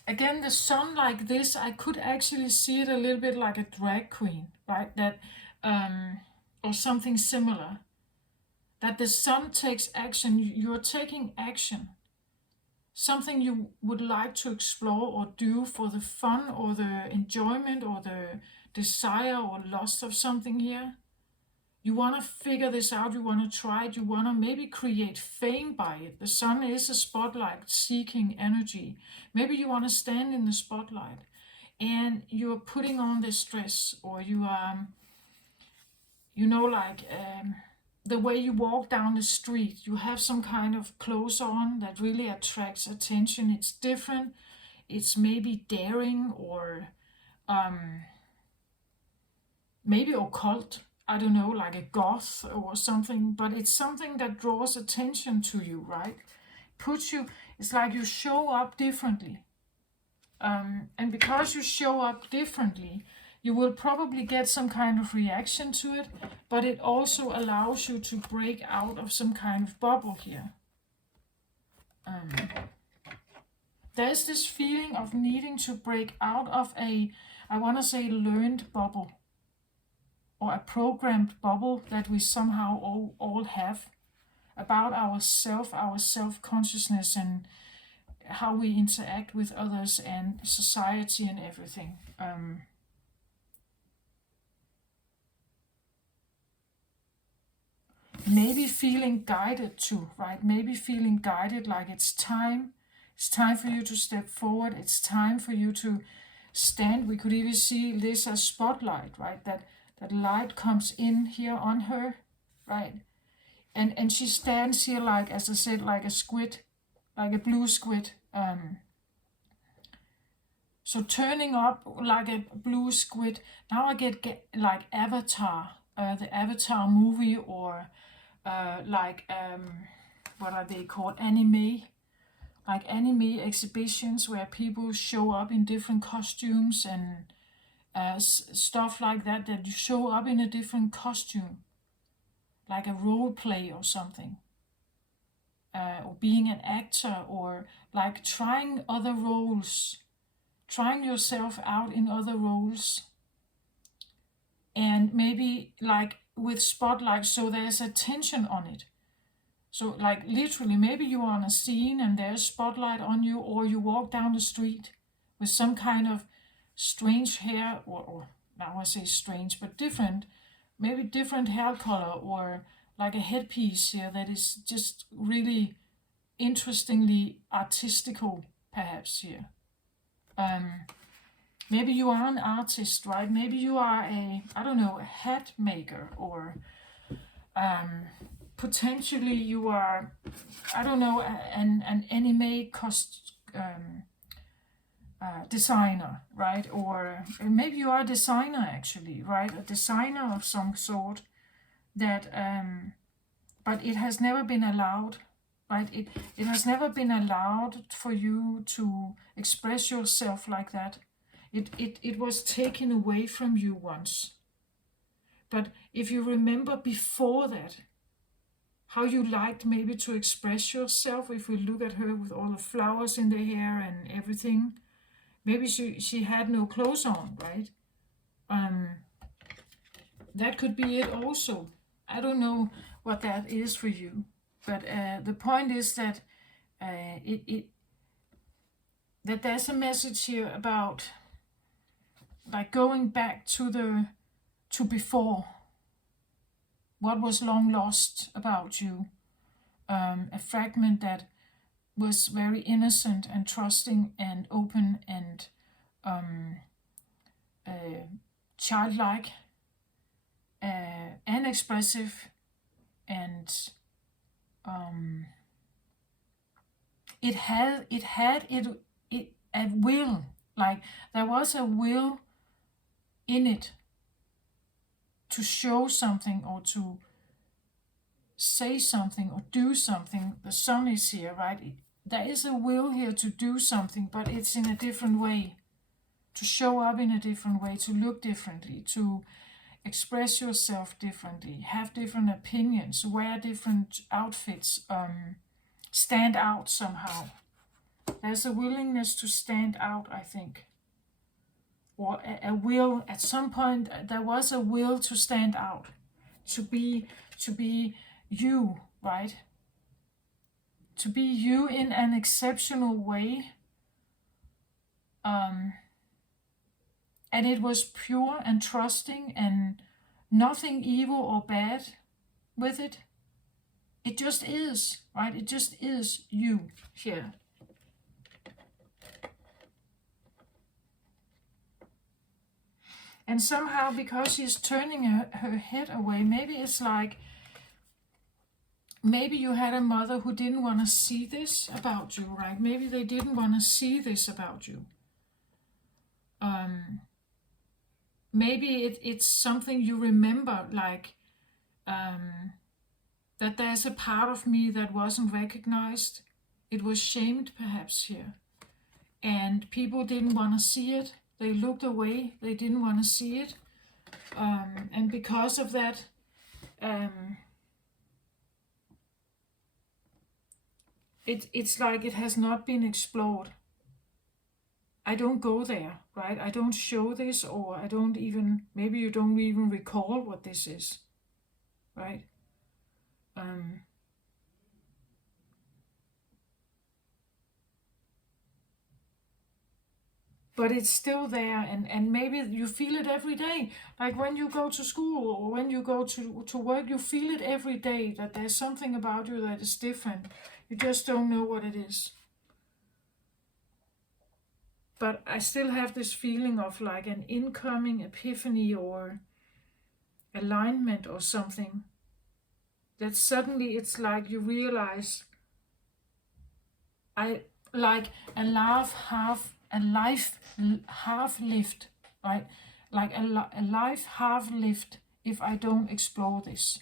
Again, the sun like this, I could actually see it a little bit like a drag queen, right? That, or something similar. That the sun takes action, you're taking action. Something you would like to explore or do for the fun or the enjoyment or the desire or lust of something here. You want to figure this out, you want to try it, you want to maybe create fame by it. The sun is a spotlight seeking energy. Maybe you want to stand in the spotlight and you're putting on this dress, or you are, like the way you walk down the street, you have some kind of clothes on that really attracts attention. It's different, it's maybe daring, or maybe occult. I don't know, like a goth or something, but it's something that draws attention to you, right? Puts you, it's like you show up differently. And because you show up differently, you will probably get some kind of reaction to it, but it also allows you to break out of some kind of bubble here. There's this feeling of needing to break out of I want to say, learned bubble, or a programmed bubble that we somehow all have about our self-consciousness, and how we interact with others and society and everything. Maybe feeling guided too, right? Maybe feeling guided, like it's time. It's time for you to step forward. It's time for you to stand. We could even see this as spotlight, right? That light comes in here on her, right? And she stands here like, as I said, like a squid, like a blue squid. So turning up like a blue squid. Now I get like Avatar, the Avatar movie, or like what are they called? Anime. Like anime exhibitions where people show up in different costumes and stuff like that. That you show up in a different costume, like a role play or something. or being an actor, or like trying other roles, trying yourself out in other roles, and maybe like with spotlight, so there's attention on it. So like literally, maybe you are on a scene and there's spotlight on you, or you walk down the street with some kind of strange hair, or now I say strange, but different, maybe different hair color, or like a headpiece here that is just really interestingly artistical, perhaps here. Maybe you are an artist, right? Maybe you are I don't know, a hat maker, or potentially you are, I don't know, an anime designer, right? Or maybe you are a designer actually, right? A designer of some sort that, but it has never been allowed, right? It has never been allowed for you to express yourself like that. It was taken away from you once. But if you remember before that, how you liked maybe to express yourself, if we look at her with all the flowers in the hair and everything, maybe she had no clothes on, right? That could be it also. I don't know what that is for you, but the point is that that there's a message here about like going back to before, what was long lost about you, a fragment that was very innocent and trusting and open and childlike, and expressive, and it had a will, like there was a will in it to show something, or to say something, or do something. The sun is here, right? There is a will here to do something, but it's in a different way, to show up in a different way, to look differently, to express yourself differently, have different opinions, wear different outfits, stand out somehow. There's a willingness to stand out, I think. Or a will, at some point, there was a will to stand out, to be you, right? To be you in an exceptional way. And it was pure and trusting, and nothing evil or bad with it. It just is, right? It just is you here. And somehow, because she's turning her head away, maybe it's like, maybe you had a mother who didn't want to see this about you, right? Maybe they didn't want to see this about you. Maybe it's something you remember, like that there's a part of me that wasn't recognized. It was shamed, perhaps, here. And people didn't want to see it. They looked away. They didn't want to see it. And because of that, it's like it has not been explored. I don't go there, right? I don't show this, or I don't even, maybe you don't even recall what this is, right? But it's still there, and maybe you feel it every day. Like when you go to school, or when you go to work, you feel it every day, that there's something about you that is different. You just don't know what it is. But I still have this feeling of like an incoming epiphany, or alignment, or something, that suddenly it's like you realize, I like a life half lived, right? Like a life half lived if I don't explore this.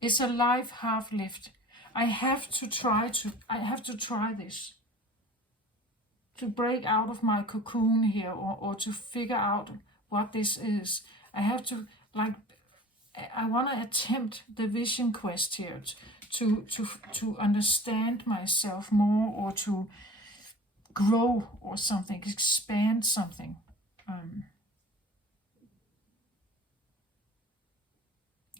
It's a life half lived. I have to try this, to break out of my cocoon here, or to figure out what this is. I have to, like, I want to attempt the vision quest here to understand myself more, or to grow or something, expand something.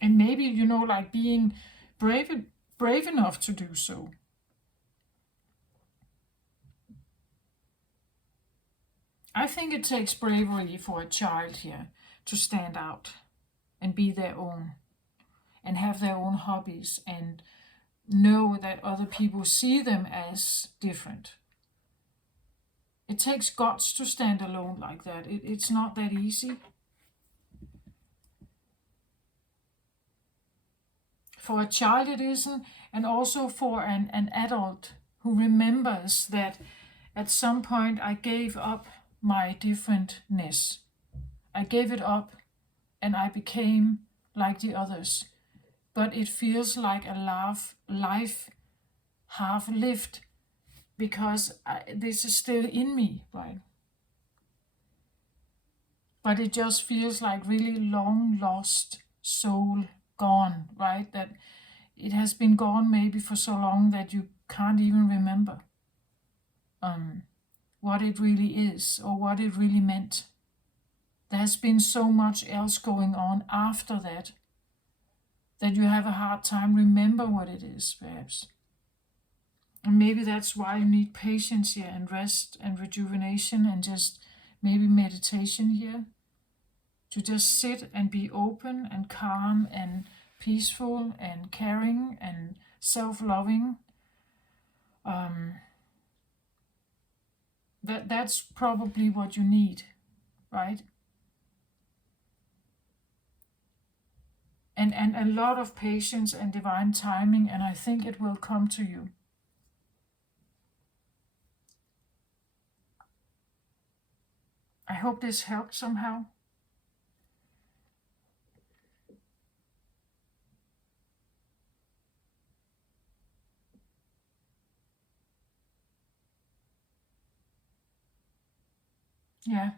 And maybe, like being brave enough to do so. I think it takes bravery for a child here to stand out and be their own and have their own hobbies and know that other people see them as different. It takes guts to stand alone like that. It's not that easy. For a child, it isn't, and also for an adult who remembers that at some point I gave up my differentness. I gave it up and I became like the others. But it feels like a life half lived, because this is still in me, right? But it just feels like really long lost soul gone, right? That it has been gone maybe for so long that you can't even remember what it really is or what it really meant. There has been so much else going on after that you have a hard time remember what it is, perhaps. And maybe that's why you need patience here, and rest and rejuvenation, and just maybe meditation here. To just sit and be open and calm and peaceful and caring and self-loving. That's probably what you need, right? And a lot of patience and divine timing, and I think it will come to you. I hope this helped somehow. Yeah.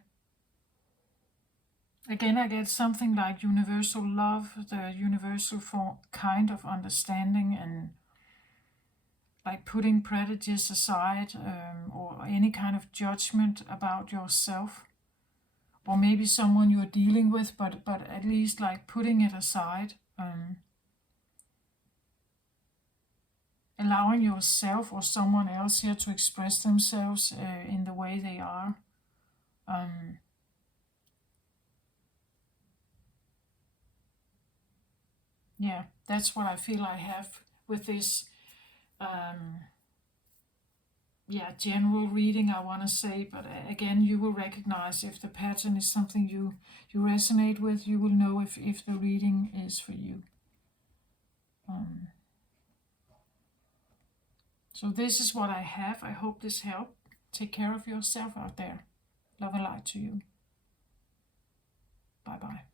Again, I get something like universal love, the universal kind of understanding, and like putting prejudice aside, or any kind of judgment about yourself, or maybe someone you're dealing with, but at least like putting it aside, allowing yourself or someone else here to express themselves in the way they are. Yeah, that's what I feel I have with this general reading, I want to say. But again, you will recognize if the pattern is something you resonate with. You will know if the reading is for you. So this is what I have. I hope this helped. Take care of yourself out there. Love and light to you. Bye bye.